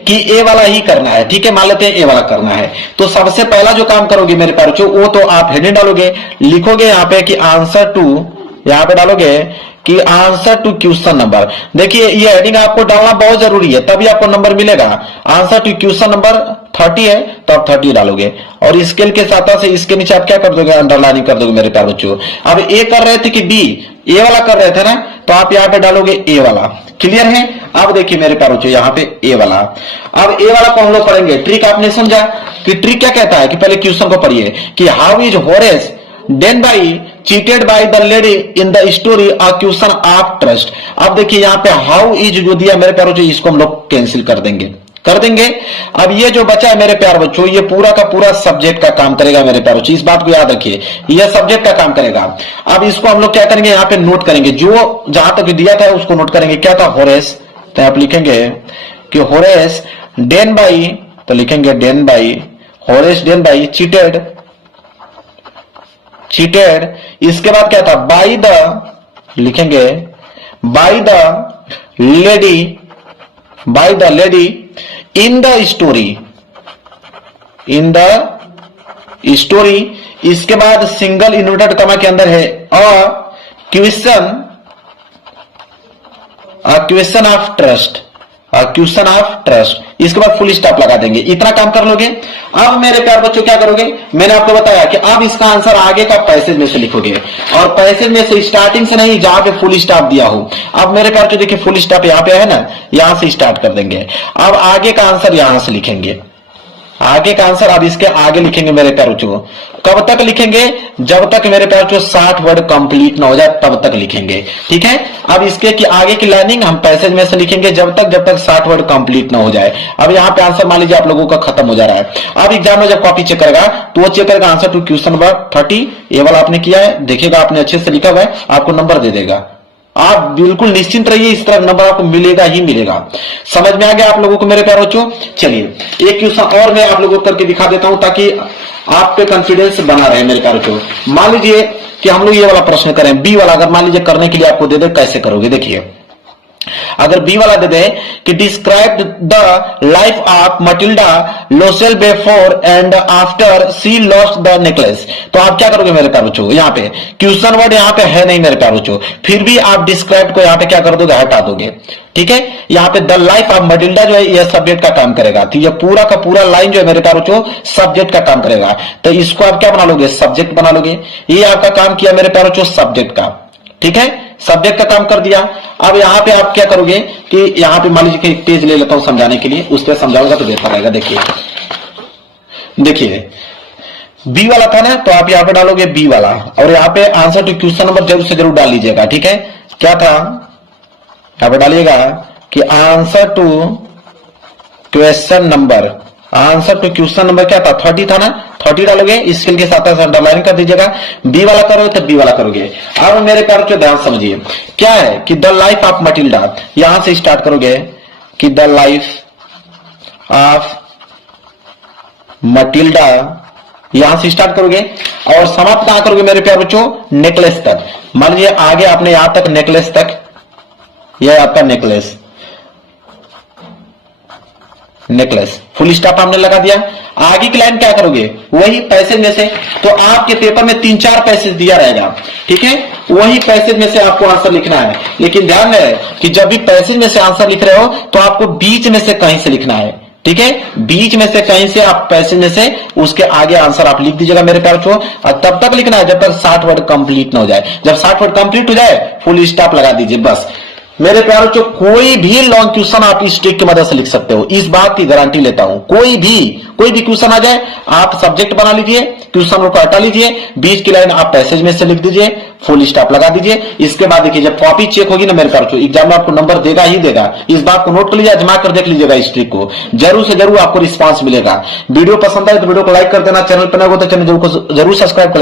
कि ए वाला ही करना है, ठीक है, मान लेते हैं ए वाला करना है। तो सबसे पहला जो काम करोगे मेरे प्यारे बच्चों, वो तो आप हेडिंग डालोगे, लिखोगे यहाँ पे कि आंसर टू, यहाँ पे डालोगे कि आंसर टू क्वेश्चन नंबर। देखिए ये हेडिंग आपको डालना बहुत जरूरी है, तभी आपको नंबर मिलेगा। आंसर टू क्वेश्चन नंबर 30 है तो आप 30 डालोगे, और स्केल के साथ से इसके नीचे आप क्या कर दोगे, अंडरलाइनिंग कर दोगे मेरे प्यारे बच्चों। अब ए कर रहे थे कि बी, ए वाला कर रहे थे ना, तो आप यहाँ पे डालोगे ए वाला। क्लियर है। अब देखिए मेरे प्यारे बच्चों यहाँ पे ए वाला, अब ए वाला को हम लोग पढ़ेंगे। ट्रिक आपने समझा कि ट्रिक क्या कहता है कि पहले क्वेश्चन को पढ़िए कि how is Horace Danby cheated by the lady in the story a question of trust. अब देखिए यहाँ पे हाउ इज जो दिया मेरे प्यारे बच्चों, इसको हम लोग कैंसिल कर देंगे। अब ये जो बचा है मेरे प्यारे बच्चों, ये पूरा का पूरा सब्जेक्ट का काम करेगा मेरे प्यारे बच्चों, इस बात को याद रखिए, ये सब्जेक्ट का काम करेगा। अब इसको हम लोग क्या करेंगे, यहाँ पे नोट करेंगे, जो जहां तक दिया था उसको नोट करेंगे। क्या था, होरेस, तो आप लिखेंगे कि होरेस डेन बाई, तो लिखेंगे Danby, Horace Danby cheated. इसके बाद क्या था, बाई द, लिखेंगे by the lady in the story. इसके बाद सिंगल इन्वर्टेड कमा के अंदर है अ क्वेश्चन ऑफ ट्रस्ट। इसके बाद फुल स्टॉप लगा देंगे। इतना काम कर लोगे। अब मेरे प्यारे बच्चों क्या करोगे, मैंने आपको बताया कि अब इसका आंसर आगे का पैसेज में से लिखोगे, और पैसेज में से स्टार्टिंग से नहीं, जहां पे फुल स्टॉप दिया हो। अब मेरे प्यारे बच्चों देखिए फुल स्टॉप यहाँ पे है ना, यहां से स्टार्ट कर देंगे। अब आगे का आंसर यहां से लिखेंगे, आगे का आंसर अब इसके आगे लिखेंगे मेरे प्यारे बच्चों। कब तक लिखेंगे, जब तक मेरे प्यारे बच्चों 60 वर्ड कंप्लीट ना हो जाए तब तक लिखेंगे, ठीक है। अब इसके कि आगे की लाइनिंग हम पैसेज में से लिखेंगे जब तक 60 वर्ड कंप्लीट ना हो जाए। अब यहाँ पे आंसर मान लीजिए आप लोगों का खत्म हो जा रहा है। अब एग्जाम में जब कॉपी चेक करेगा तो वो चेक करेगा आंसर टू क्वेश्चन नंबर 30, ये वाला आपने किया है, देखिएगा आपने अच्छे से लिखा हुआ है, आपको नंबर दे देगा। आप बिल्कुल निश्चिंत रहिए, इस तरह नंबर आपको मिलेगा ही मिलेगा। समझ में आ गया आप लोगों को मेरे प्यारे बच्चों। चलिए एक क्वेश्चन और मैं आप लोगों को करके दिखा देता हूं ताकि आप पे कॉन्फिडेंस बना रहे मेरे प्यारे बच्चों। मान लीजिए कि हम लोग ये वाला प्रश्न करें, बी वाला अगर मान लीजिए करने के लिए आपको दे दे, कैसे करोगे देखिए। अगर बी वाला दे दे कि describe the life of Matilda Loisel before and after she lost the necklace, तो आप क्या करोगे मेरे प्यारे बच्चों, यहाँ पे क्वेश्चन वर्ड यहाँ पे है नहीं मेरे प्यारे बच्चों, फिर भी आप डिस्क्राइब को यहाँ पे क्या कर दोगे, हटा दोगे, ठीक है। यहाँ पे द लाइफ ऑफ मटिल्डा जो है यह सब्जेक्ट का काम करेगा, तो ये पूरा का पूरा लाइन जो है मेरे प्यारे बच्चों सब्जेक्ट का काम करेगा। तो इसको आप क्या बना लोगे, सब्जेक्ट बना लोगे। ये आपका काम किया मेरे प्यारे बच्चों सब्जेक्ट का, ठीक है, सब्जेक्ट का काम कर दिया। अब यहाँ पे आप क्या करोगे कि यहाँ पे मान लीजिए कि एक पेज ले लेता हूं समझाने के लिए, उस पर समझाऊंगा तो बेहतर रहेगा। देखिए बी वाला था ना, तो आप यहाँ पे डालोगे बी वाला, और यहाँ पे आंसर टू क्वेश्चन नंबर जरूर से जरूर डाल लीजिएगा, ठीक है। क्या था, यहाँ पे डालिएगा कि आंसर टू क्वेश्चन नंबर क्या था, 30 था ना, 40 डालोगे, स्केल के साथ साथ अंडरलाइन कर दीजिएगा। बी वाला करोगे तो बी वाला करोगे। अब मेरे प्यार को ध्यान समझिए, क्या है कि द लाइफ ऑफ मटिल्डा, यहां से स्टार्ट करोगे कि द लाइफ ऑफ मटिल्डा, यहां से स्टार्ट करोगे और समाप्त कहां करोगे मेरे प्यार बच्चों, नेकलेस तक। मान लीजिए आगे आपने यहां तक नेकलेस तक, यह आपका नेकलेस, नेकलेस फुल स्टॉप हमने लगा दिया। आगे की लाइन क्या करोगे, वही पैसेज में से, तो आपके पेपर में 3-4 पैसेज दिया रहेगा, ठीक है, वही पैसेज में से आपको आंसर लिखना है। लेकिन ध्यान रहे कि जब भी पैसेज में से आंसर लिख रहे हो तो आपको बीच में से कहीं से लिखना है, ठीक है, बीच में से कहीं से आप पैसेज में से उसके आगे आंसर आप लिख दीजिएगा मेरे प्यार बच्चों। और तब तक लिखना है जब तक 60 वर्ड कंप्लीट ना हो जाए। जब 60 वर्ड कंप्लीट हो जाए फुल स्टॉप लगा दीजिए बस। मेरे प्यारे बच्चों, कोई भी लॉन्ग क्वेश्चन आप इस ट्रिक की मदद से लिख सकते हो, इस बात की गारंटी लेता हूं। कोई भी क्वेश्चन आ जाए, आप सब्जेक्ट बना लीजिए, क्वेश्चन को हटा लीजिए, बीच की लाइन आप पैसेज में से लिख दीजिए, फुल स्टॉप लगा दीजिए। इसके बाद देखिए जब कॉपी चेक होगी ना मेरे प्यारे बच्चों, एग्जाम में आपको नंबर देगा ही देगा। इस बात को नोट कर लीजिए, आजमा कर देख लीजिएगा इस ट्रिक को, जरूर से जरूर आपको रिस्पांस मिलेगा। वीडियो पसंद आए तो वीडियो को लाइक कर देना, चैनल पर नए हो तो चैनल जरूर सब्सक्राइब कर